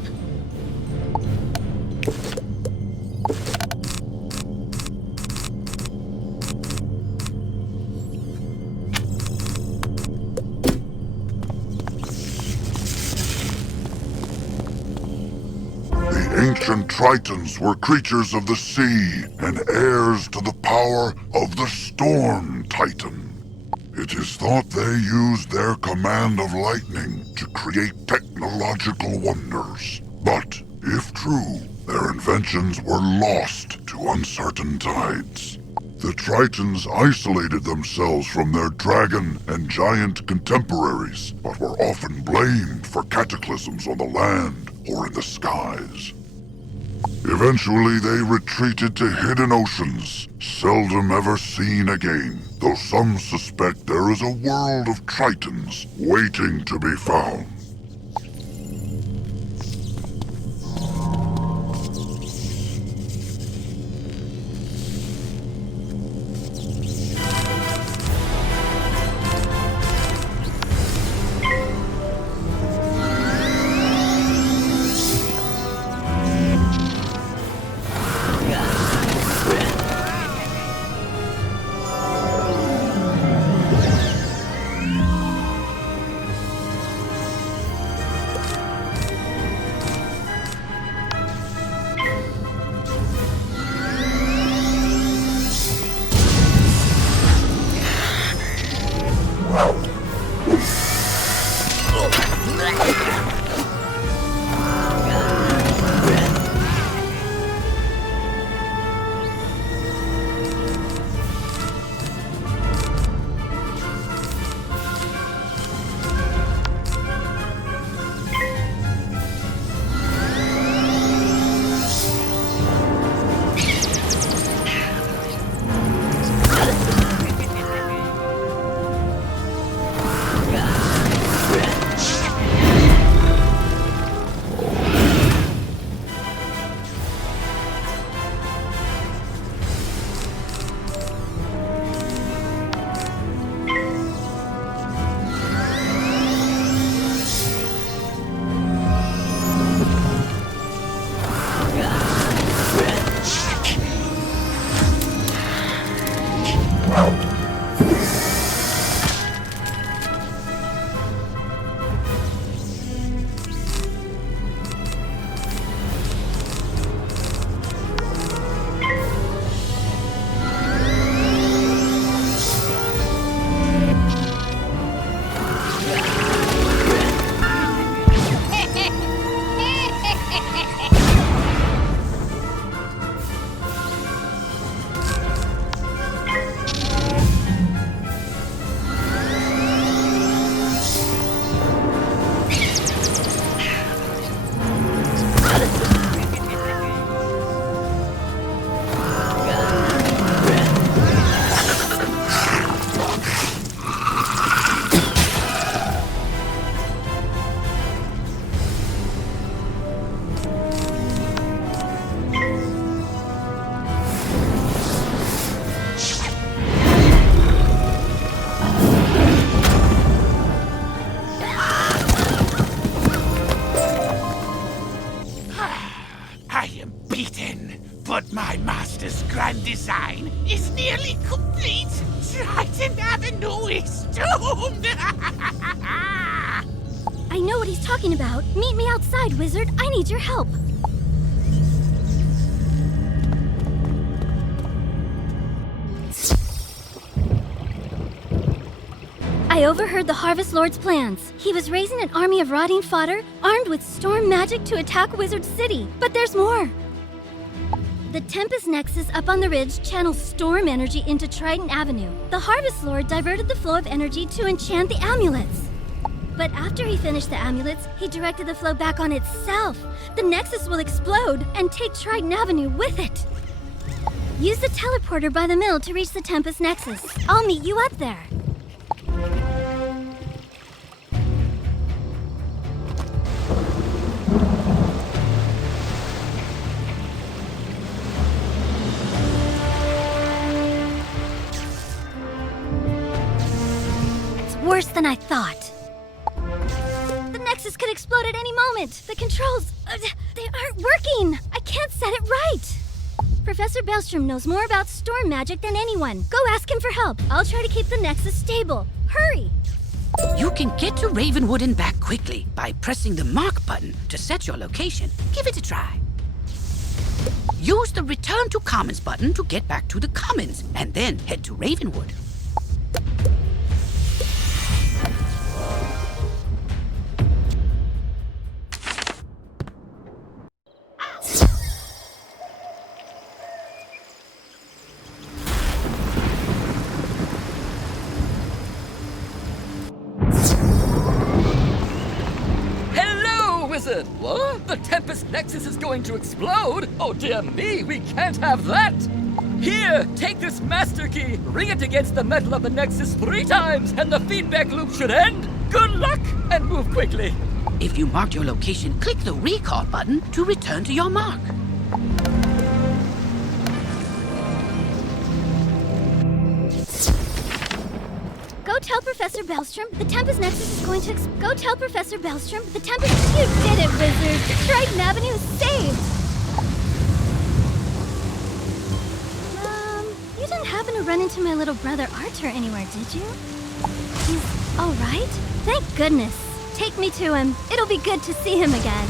Ancient Tritons were creatures of the sea and heirs to the power of the Storm Titan. It is thought they used their command of lightning to create technological wonders. But, if true, their inventions were lost to uncertain tides. The Tritons isolated themselves from their dragon and giant contemporaries, but were often blamed for cataclysms on the land or in the skies. Eventually, they retreated to hidden oceans, seldom ever seen again, though some suspect there is a world of Tritons waiting to be found. But my master's grand design is nearly complete. Triton Avenue is doomed. I know what he's talking about. Meet me outside, Wizard. I need your help. I overheard the Harvest Lord's plans. He was raising an army of rotting fodder, armed with storm magic to attack Wizard City. But there's more. The Tempest Nexus up on the ridge channels storm energy into Triton Avenue. The Harvest Lord diverted the flow of energy to enchant the amulets. But after he finished the amulets, he directed the flow back on itself. The Nexus will explode and take Triton Avenue with it. Use the teleporter by the mill to reach the Tempest Nexus. I'll meet you up there. Worse than I thought. The Nexus could explode at any moment. The controls, they aren't working. I can't set it right. Professor Bellstrom knows more about storm magic than anyone. Go ask him for help. I'll try to keep the Nexus stable. Hurry! You can get to Ravenwood and back quickly by pressing the mark button to set your location. Give it a try. Use the Return to Commons button to get back to the Commons, and then head to Ravenwood. Wizard, what? The Tempest Nexus is going to explode? Oh dear me, we can't have that! Here, take this Master Key, ring it against the metal of the Nexus 3 times, and the feedback loop should end! Good luck, and move quickly! If you marked your location, click the recall button to return to your mark. Go tell Professor Bellstrom the Tempest Nexus is going to Go tell Professor Bellstrom the Tempest... You did it, Wizard! Triton Avenue is saved! You didn't happen to run into my little brother Arthur anywhere, did you? He's all right? Thank goodness. Take me to him. It'll be good to see him again.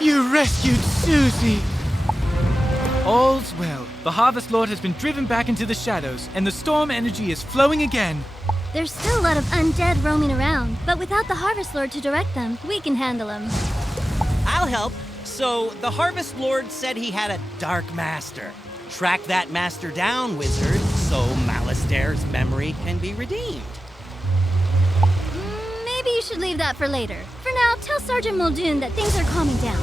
You rescued Susie! All's well. The Harvest Lord has been driven back into the shadows, and the storm energy is flowing again. There's still a lot of undead roaming around, but without the Harvest Lord to direct them, we can handle them. I'll help. So, the Harvest Lord said he had a Dark Master. Track that master down, Wizard, so Malastaire's memory can be redeemed. Maybe you should leave that for later. For now, tell Sergeant Muldoon that things are calming down.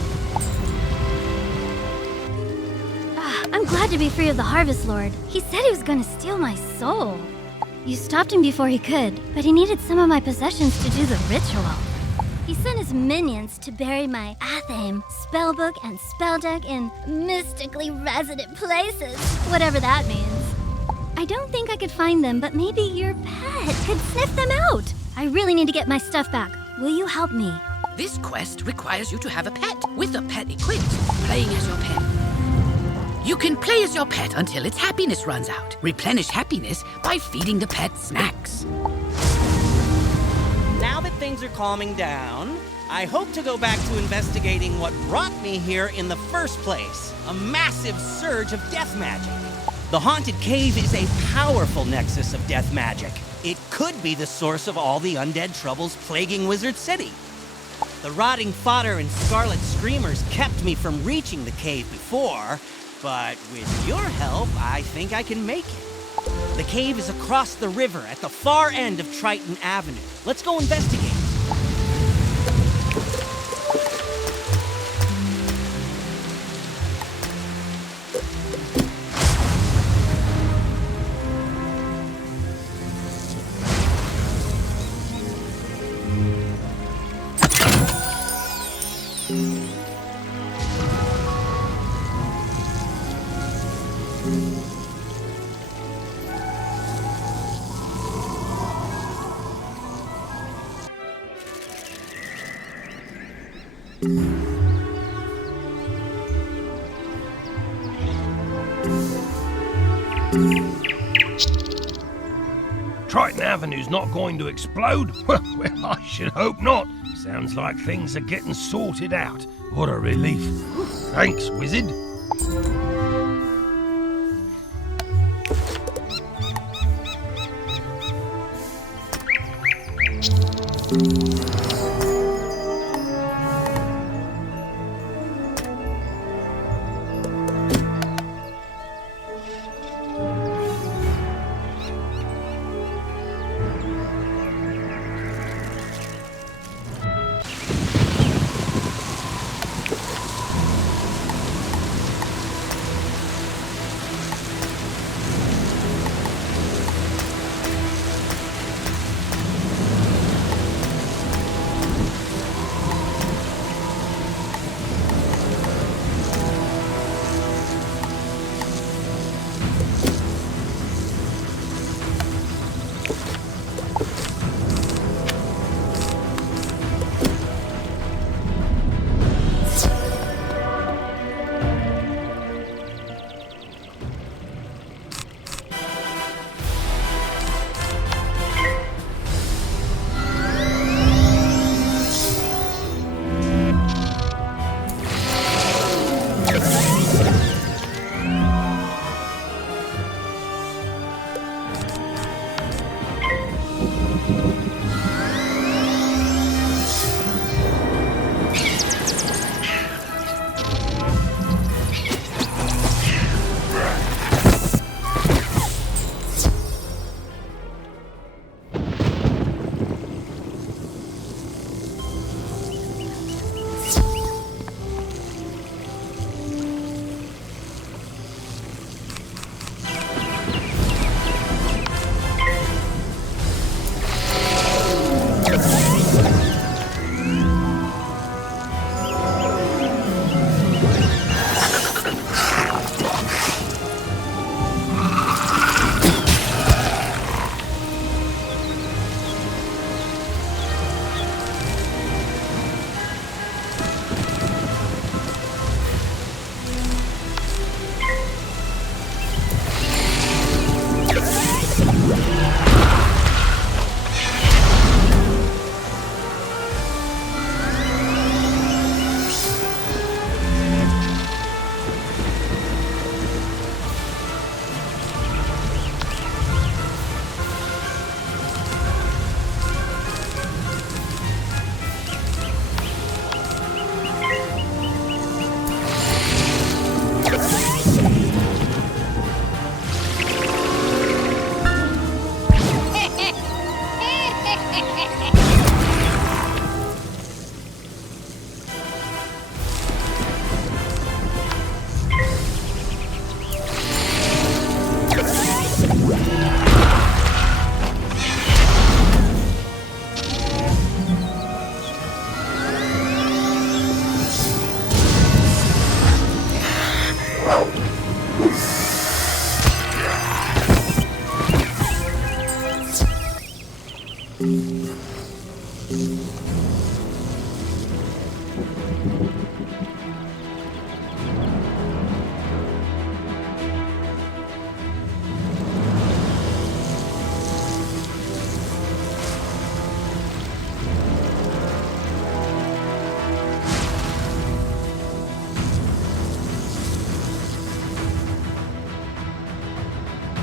I'm glad to be free of the Harvest Lord. He said he was going to steal my soul. You stopped him before he could, but he needed some of my possessions to do the ritual. He sent his minions to bury my Athame, spellbook, and spell deck in mystically resident places, whatever that means. I don't think I could find them, but maybe your pet could sniff them out. I really need to get my stuff back. Will you help me? This quest requires you to have a pet, with a pet equipped, playing as your pet. You can play as your pet until its happiness runs out. Replenish happiness by feeding the pet snacks. Now that things are calming down, I hope to go back to investigating what brought me here in the first place. A massive surge of death magic. The Haunted Cave is a powerful nexus of death magic. It could be the source of all the undead troubles plaguing Wizard City. The rotting fodder and scarlet screamers kept me from reaching the cave before, but with your help, I think I can make it. The cave is across the river at the far end of Triton Avenue. Let's go investigate. Triton Avenue's not going to explode? Well, I should hope not. Sounds like things are getting sorted out. What a relief. Thanks, Wizard.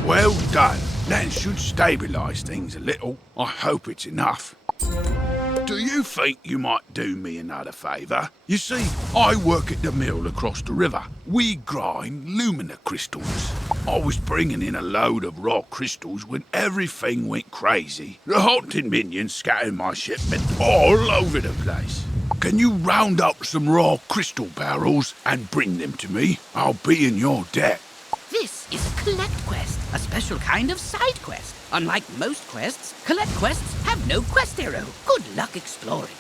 Well done. That should stabilize things a little. I hope it's enough. Do you think you might do me another favour? You see, I work at the mill across the river. We grind lumina crystals. I was bringing in a load of raw crystals when everything went crazy. The haunted minions scattered my shipment all over the place. Can you round up some raw crystal barrels and bring them to me? I'll be in your debt. This is a collect quest, a special kind of side quest. Unlike most quests, collect quests have no quest arrow. Good luck exploring.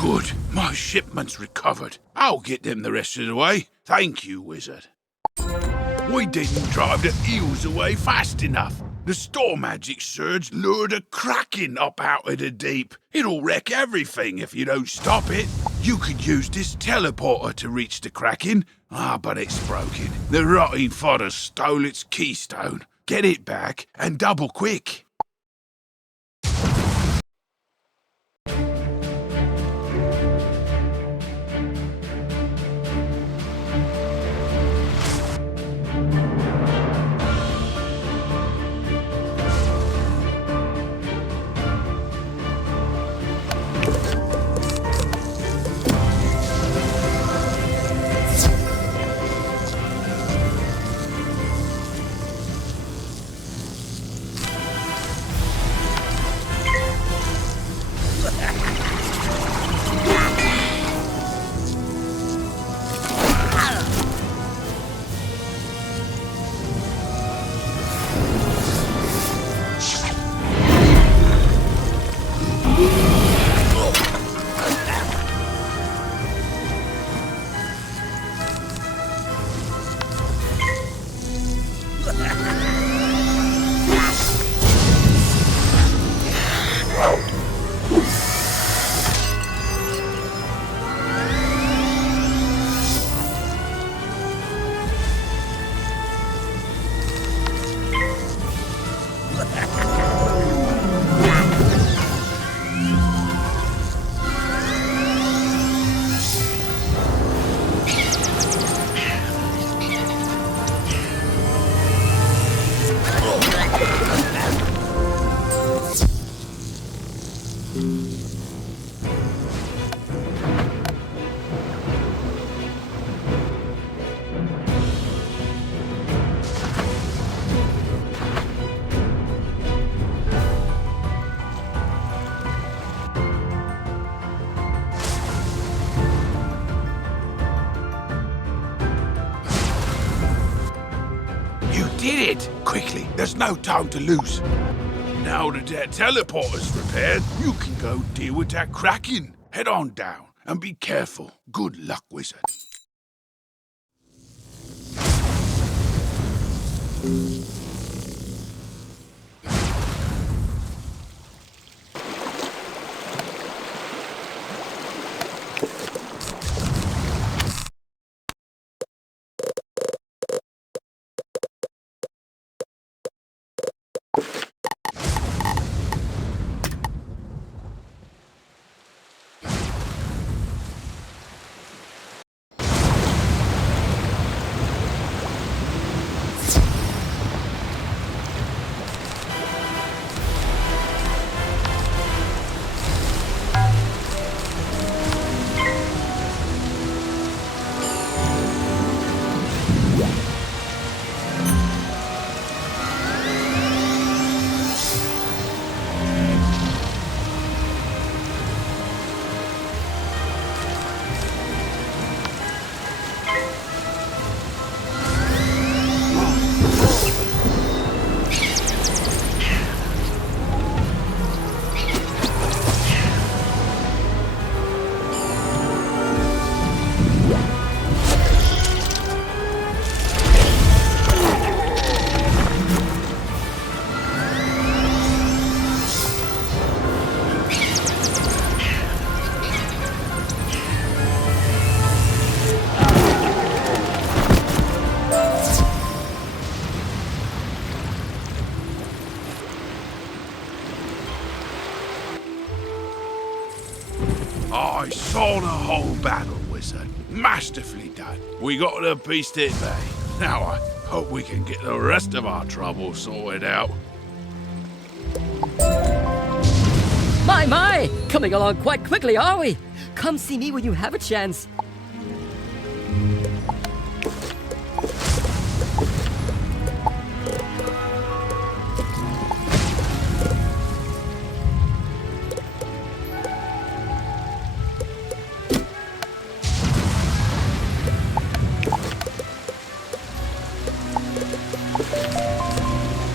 Good. My shipment's recovered. I'll get them the rest of the way. Thank you, Wizard. We didn't drive the eels away fast enough. The storm magic surge lured a kraken up out of the deep. It'll wreck everything if you don't stop it. You could use this teleporter to reach the kraken. But it's broken. The rotting fodder stole its keystone. Get it back and double quick. did it! Quickly, there's no time to lose. Now that that teleporter's repaired, you can go deal with that Kraken. Head on down, and be careful. Good luck, Wizard. I saw the whole battle, Wizard. Masterfully done. We got the beast at bay. Now I hope we can get the rest of our trouble sorted out. My! Coming along quite quickly, are we? Come see me when you have a chance.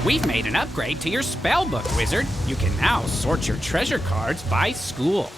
We've made an upgrade to your spellbook, Wizard. You can now sort your treasure cards by school.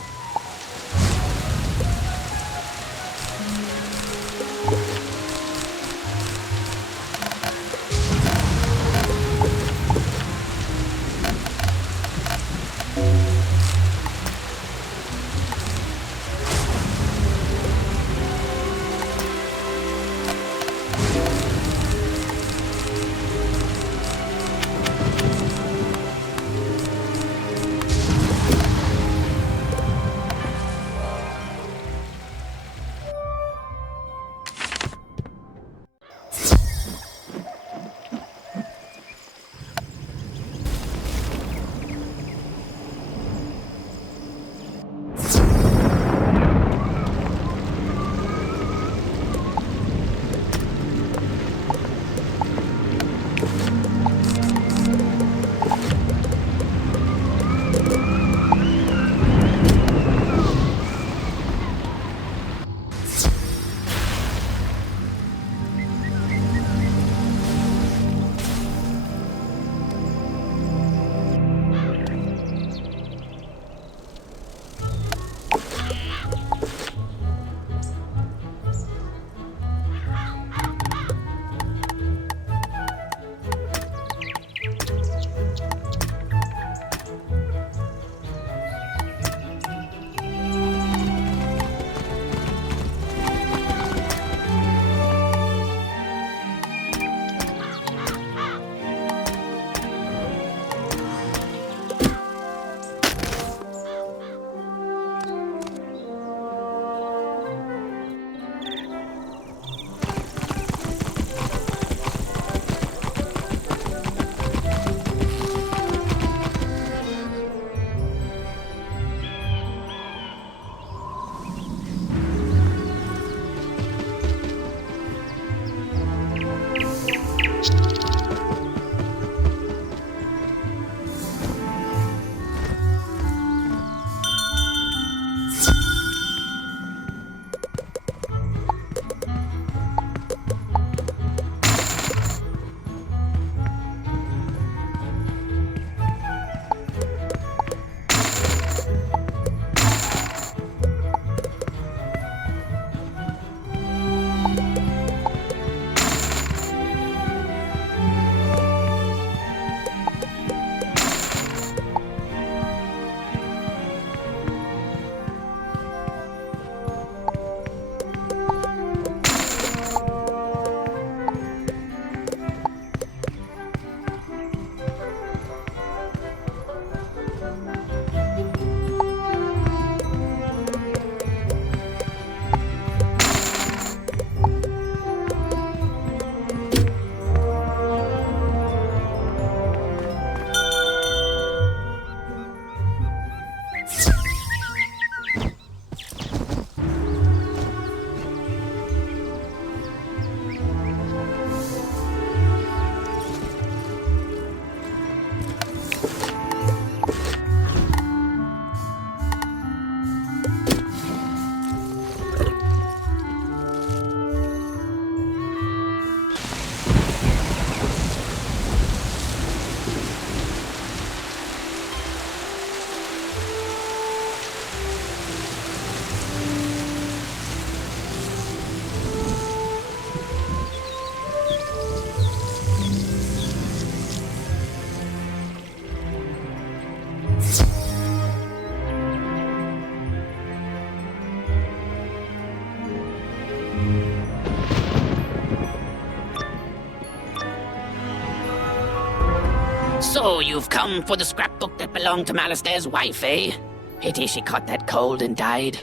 So, you've come for the scrapbook that belonged to Malistair's wife, eh? Pity she caught that cold and died.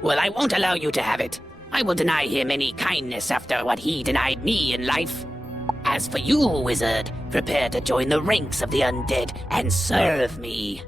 Well, I won't allow you to have it. I will deny him any kindness after what he denied me in life. As for you, wizard, prepare to join the ranks of the undead and serve me.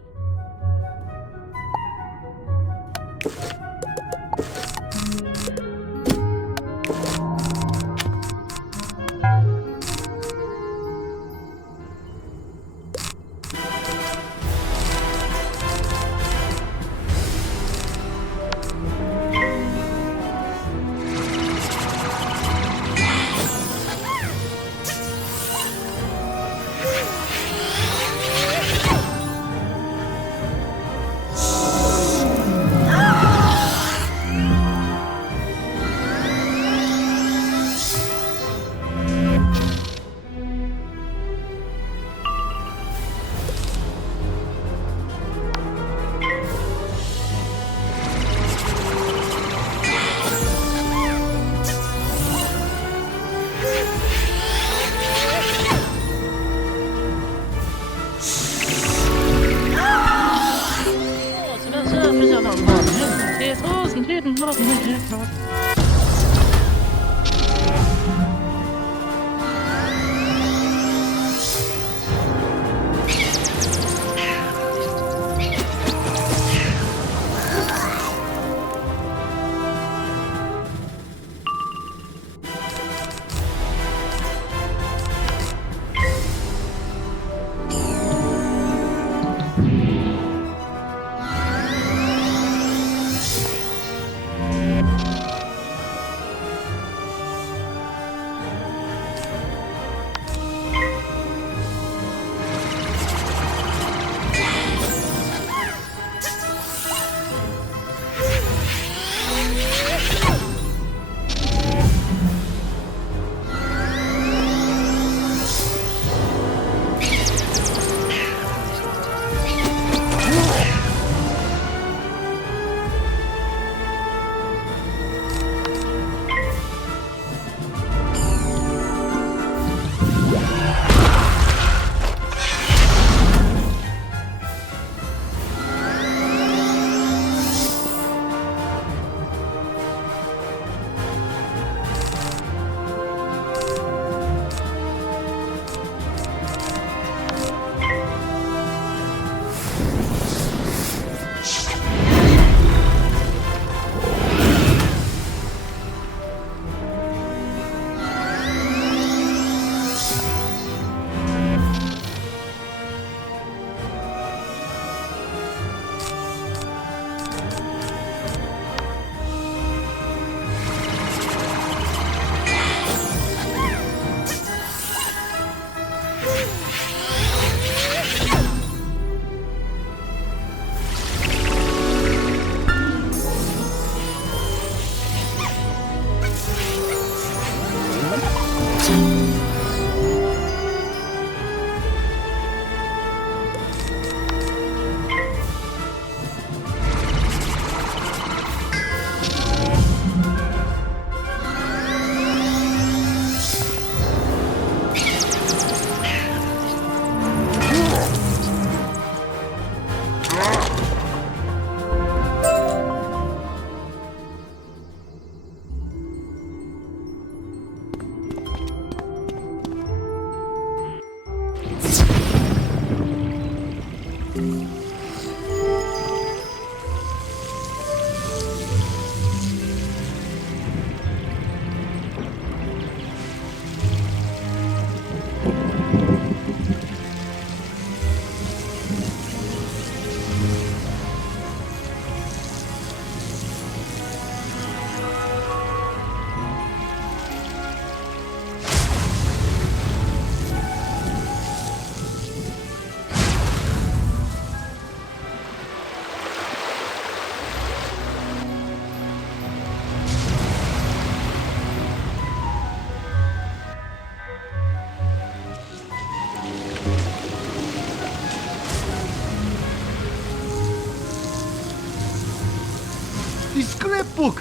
The scrapbook!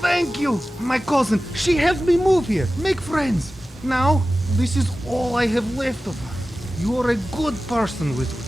Thank you! My cousin, she helped me move here, make friends. Now, this is all I have left of her. You are a good person, Wizard.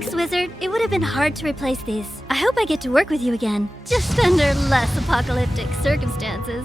Thanks, Wizard. It would have been hard to replace these. I hope I get to work with you again. Just under less apocalyptic circumstances.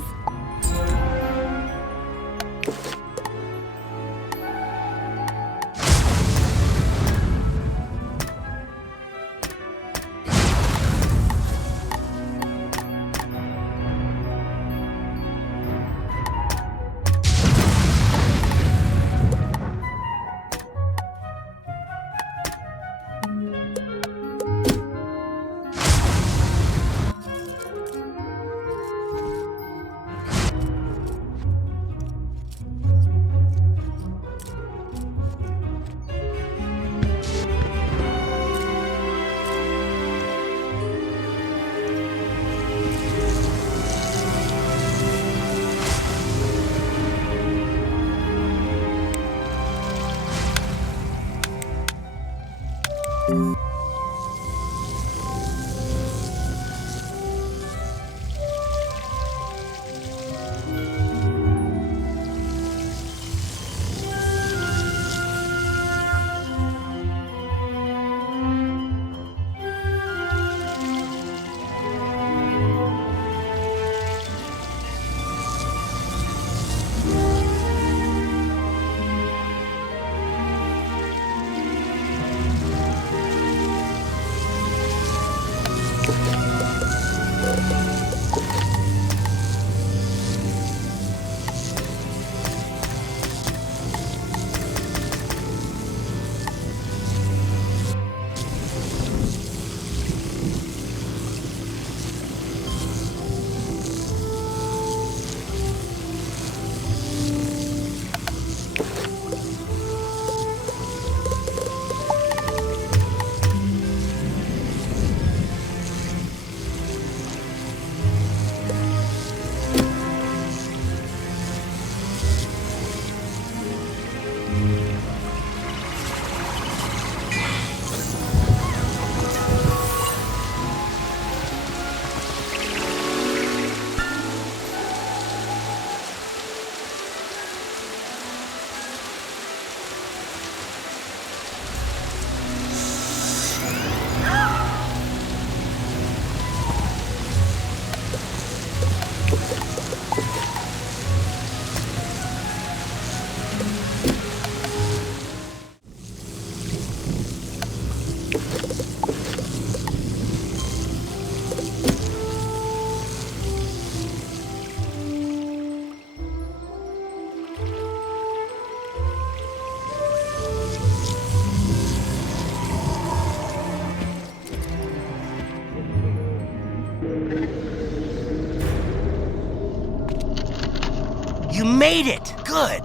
made it! Good!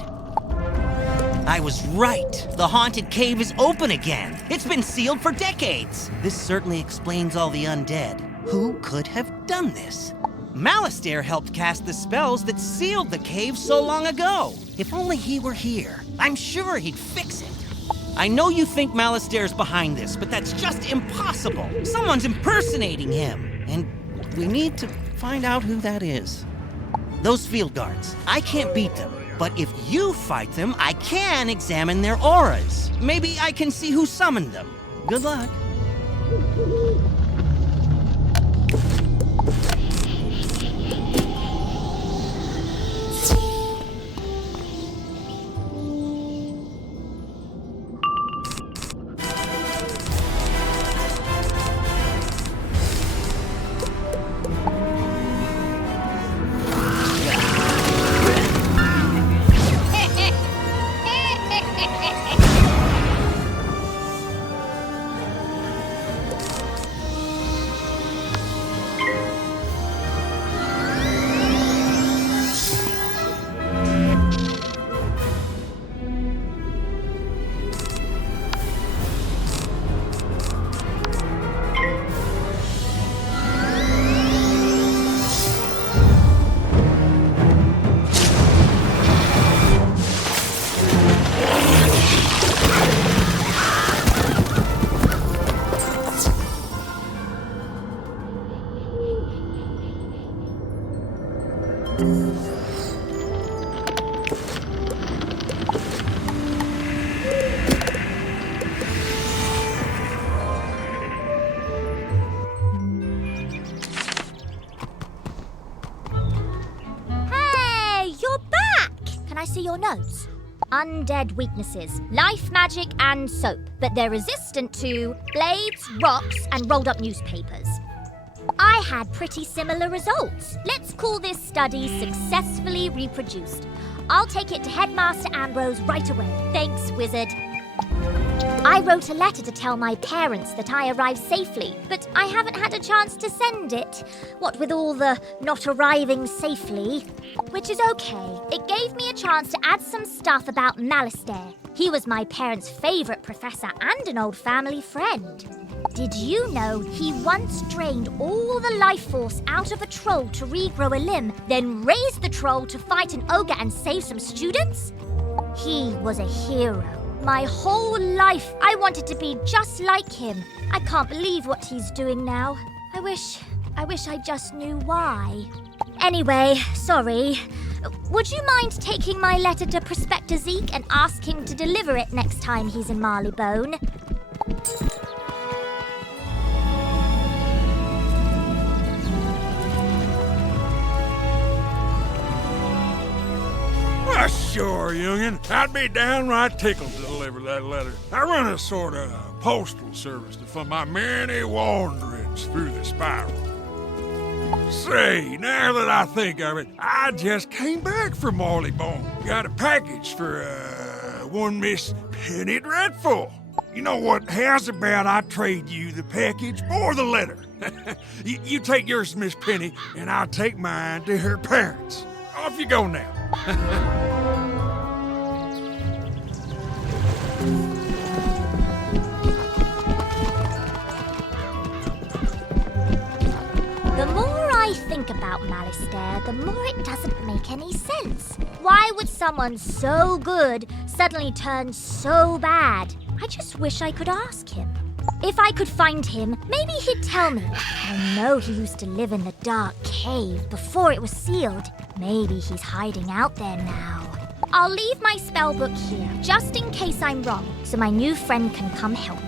I was right. The haunted cave is open again. It's been sealed for decades. This certainly explains all the undead. Who could have done this? Malastare helped cast the spells that sealed the cave so long ago. If only he were here. I'm sure he'd fix it. I know you think Malastare's behind this, but that's just impossible. Someone's impersonating him, and we need to find out who that is. Those field guards, I can't beat them, but if you fight them, I can examine their auras. Maybe I can see who summoned them. Good luck. Notes. Undead weaknesses, life magic and soap, but they're resistant to blades, rocks, and rolled up newspapers. I had pretty similar results. Let's call this study successfully reproduced. I'll take it to Headmaster Ambrose right away. Thanks, Wizard. I wrote a letter to tell my parents that I arrived safely, but I haven't had a chance to send it. What with all the not arriving safely. Which is okay. It gave me a chance to add some stuff about Malastare. He was my parents' favorite professor and an old family friend. Did you know he once drained all the life force out of a troll to regrow a limb, then raised the troll to fight an ogre and save some students? He was a hero. My whole life, I wanted to be just like him. I can't believe what he's doing now. I wish I just knew why. Anyway, sorry. Would you mind taking my letter to Prospector Zeke and ask him to deliver it next time he's in Marleybone? Well, sure, youngin'. I'd be downright tickled to deliver that letter. I run a sort of postal service to fund my many wanderings through the spiral. Say, now that I think of it, I just came back from Marleybone. Got a package for, one Miss Penny Dreadful. You know what? How's about I trade you the package or the letter? You take yours to Miss Penny, and I'll take mine to her parents. Off you go now. The more I think about Malastare, the more it doesn't make any sense. Why would someone so good suddenly turn so bad? I just wish I could ask him. If I could find him, maybe he'd tell me. I know he used to live in the dark cave before it was sealed. Maybe he's hiding out there now. I'll leave my spellbook here, just in case I'm wrong, so my new friend can come help me.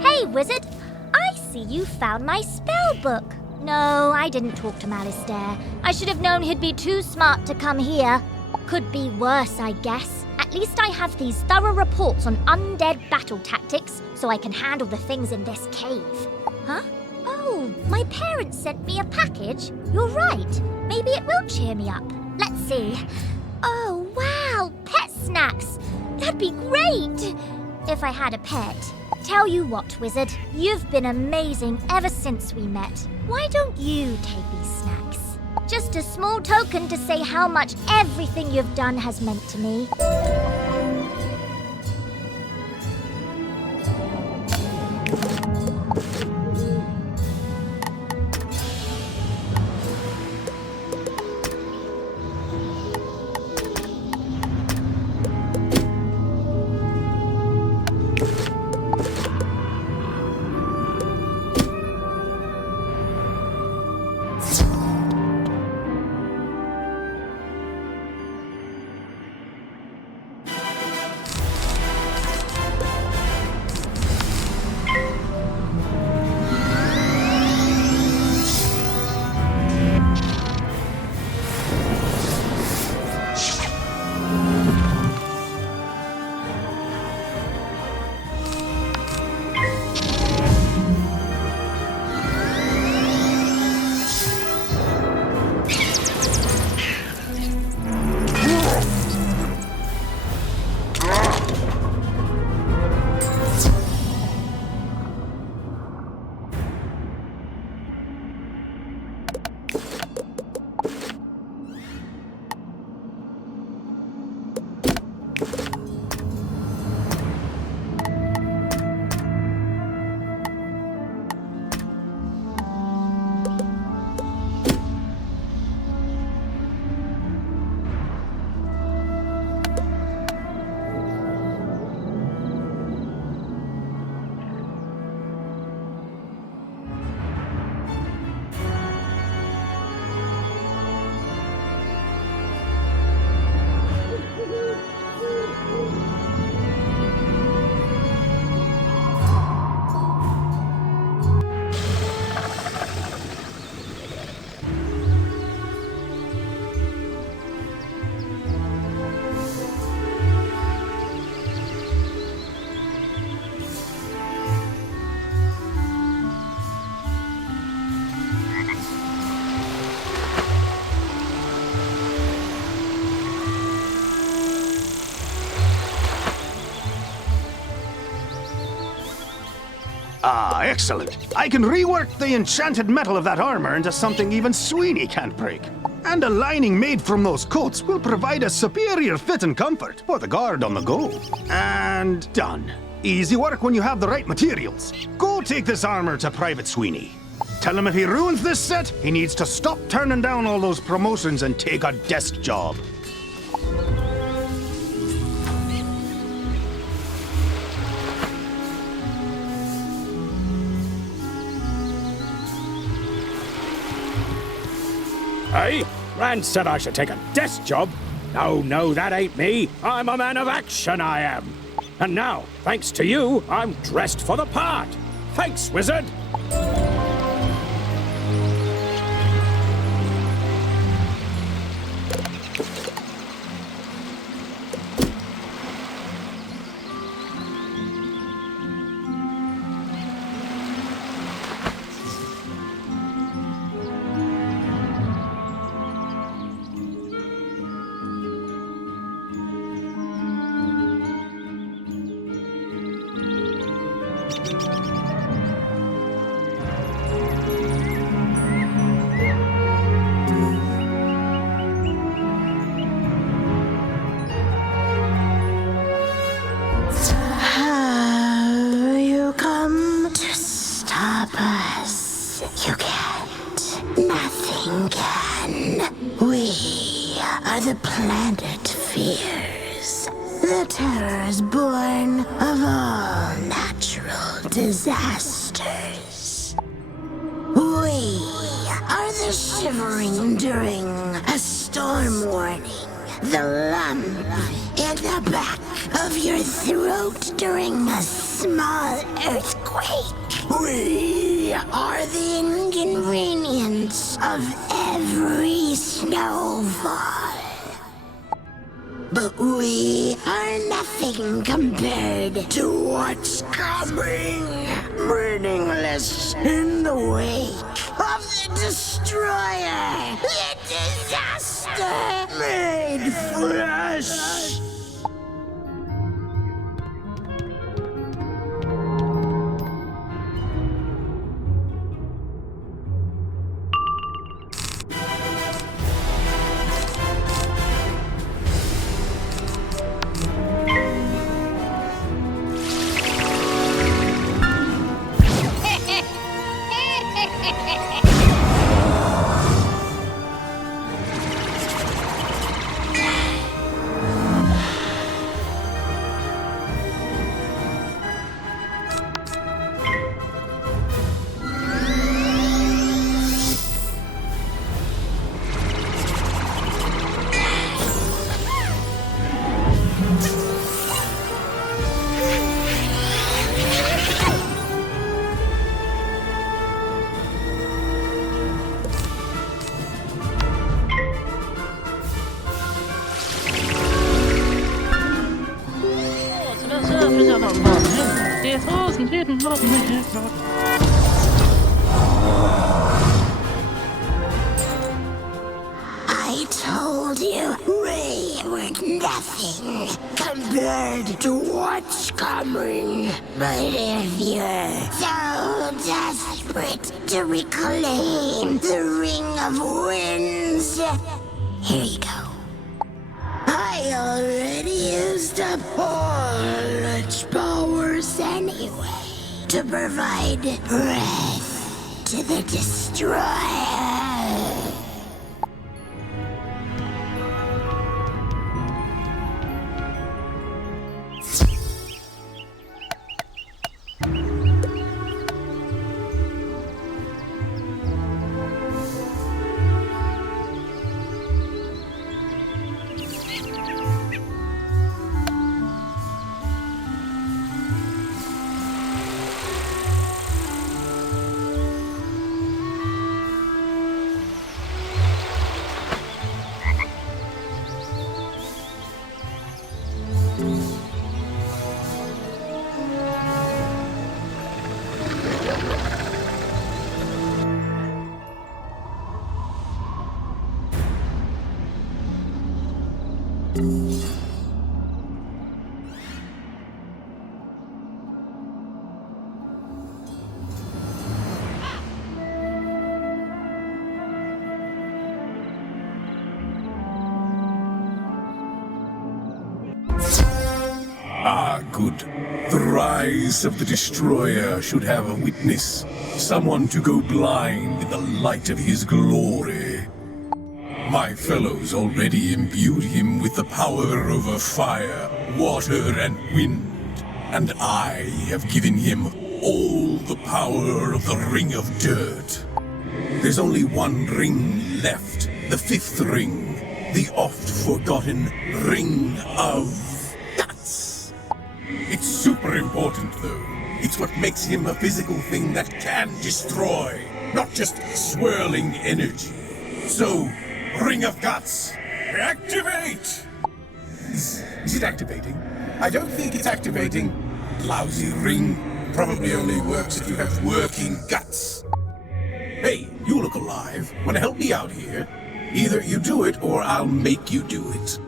Hey, Wizard! I see you found my spell book. No, I didn't talk to Malistaire. I should have known he'd be too smart to come here. Could be worse, I guess. At least I have these thorough reports on undead battle tactics, so I can handle the things in this cave. Huh? Oh, my parents sent me a package? You're right. Maybe it will cheer me up. Let's see. Oh, wow! Pet snacks! That'd be great! If I had a pet. Tell you what, Wizard, you've been amazing ever since we met. Why don't you take these snacks? Just a small token to say how much everything you've done has meant to me. Ah, excellent. I can rework the enchanted metal of that armor into something even Sweeney can't break. And a lining made from those coats will provide a superior fit and comfort for the guard on the go. And done. Easy work when you have the right materials. Go take this armor to Private Sweeney. Tell him if he ruins this set, he needs to stop turning down all those promotions and take a desk job. Hey, Rand said I should take a desk job. No, that ain't me. I'm a man of action, I am. And now, thanks to you, I'm dressed for the part. Thanks, Wizard. Have you come to stop us? You can't. Nothing can. We are the planet fears. The terrors born of all natural disasters. We are the shivering during a storm warning. The lump in the back of your throat during a small earthquake. We are the inconvenience of every snowfall. But we are nothing compared to what's coming. Meaningless in the wake of the destroyer. The disaster made flesh. I told you we were nothing compared to what's coming. But if you're so desperate to reclaim the Ring of Winds, here you go. I already used up all its powers anyway to provide breath to the destroyer. Ah, good. The rise of the Destroyer should have a witness. Someone to go blind in the light of his glory. My fellows already imbued him with the power over fire, water, and wind. And I have given him all the power of the Ring of Dirt. There's only one ring left, The 5th ring. The oft-forgotten Ring of Guts. It's super important, though. It's what makes him a physical thing that can destroy, not just swirling energy. So, Ring of Guts, activate! Is it activating? I don't think it's activating. Lousy ring. Probably only works if you have working guts. Hey, you look alive. Wanna help me out here? Either you do it, or I'll make you do it.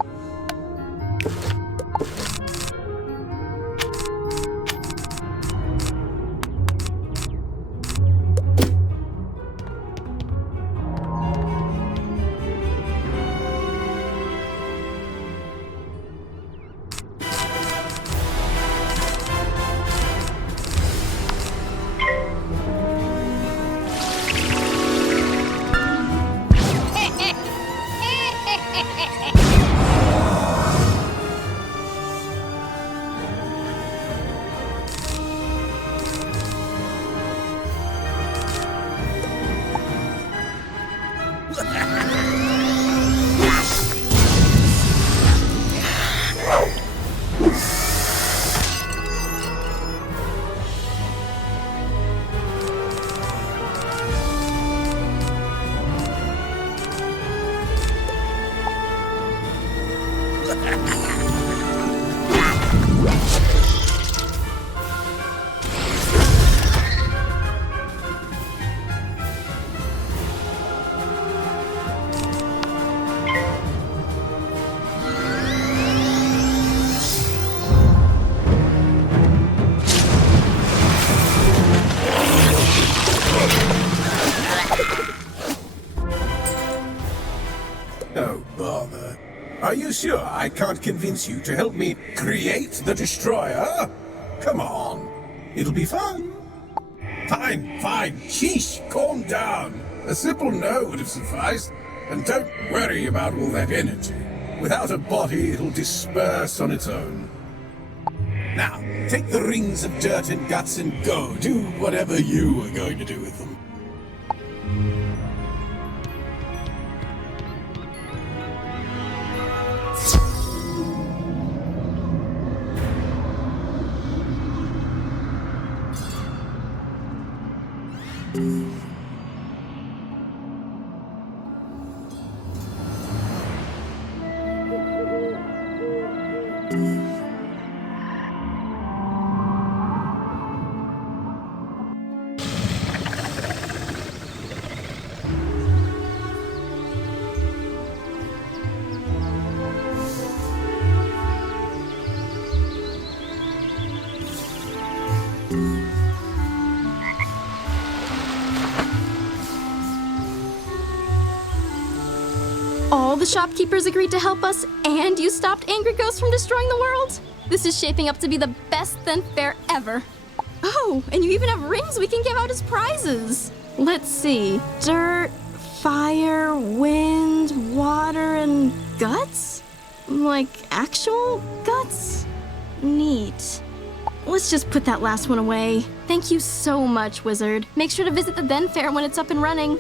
Oh, bother. Are you sure I can't convince you to help me create the destroyer? Come on. It'll be fun. Fine, fine. Sheesh, calm down. A simple no would have sufficed. And don't worry about all that energy. Without a body, it'll disperse on its own. Now, take the rings of dirt and guts and go. Do whatever you were going to do with them. All the shopkeepers agreed to help us, and you stopped Angry Ghosts from destroying the world? This is shaping up to be the best Zen Fair ever. Oh, and you even have rings we can give out as prizes. Let's see. Dirt, fire, wind, water, and guts? Like actual guts? Neat. Let's just put that last one away. Thank you so much, Wizard. Make sure to visit the Zen Fair when it's up and running.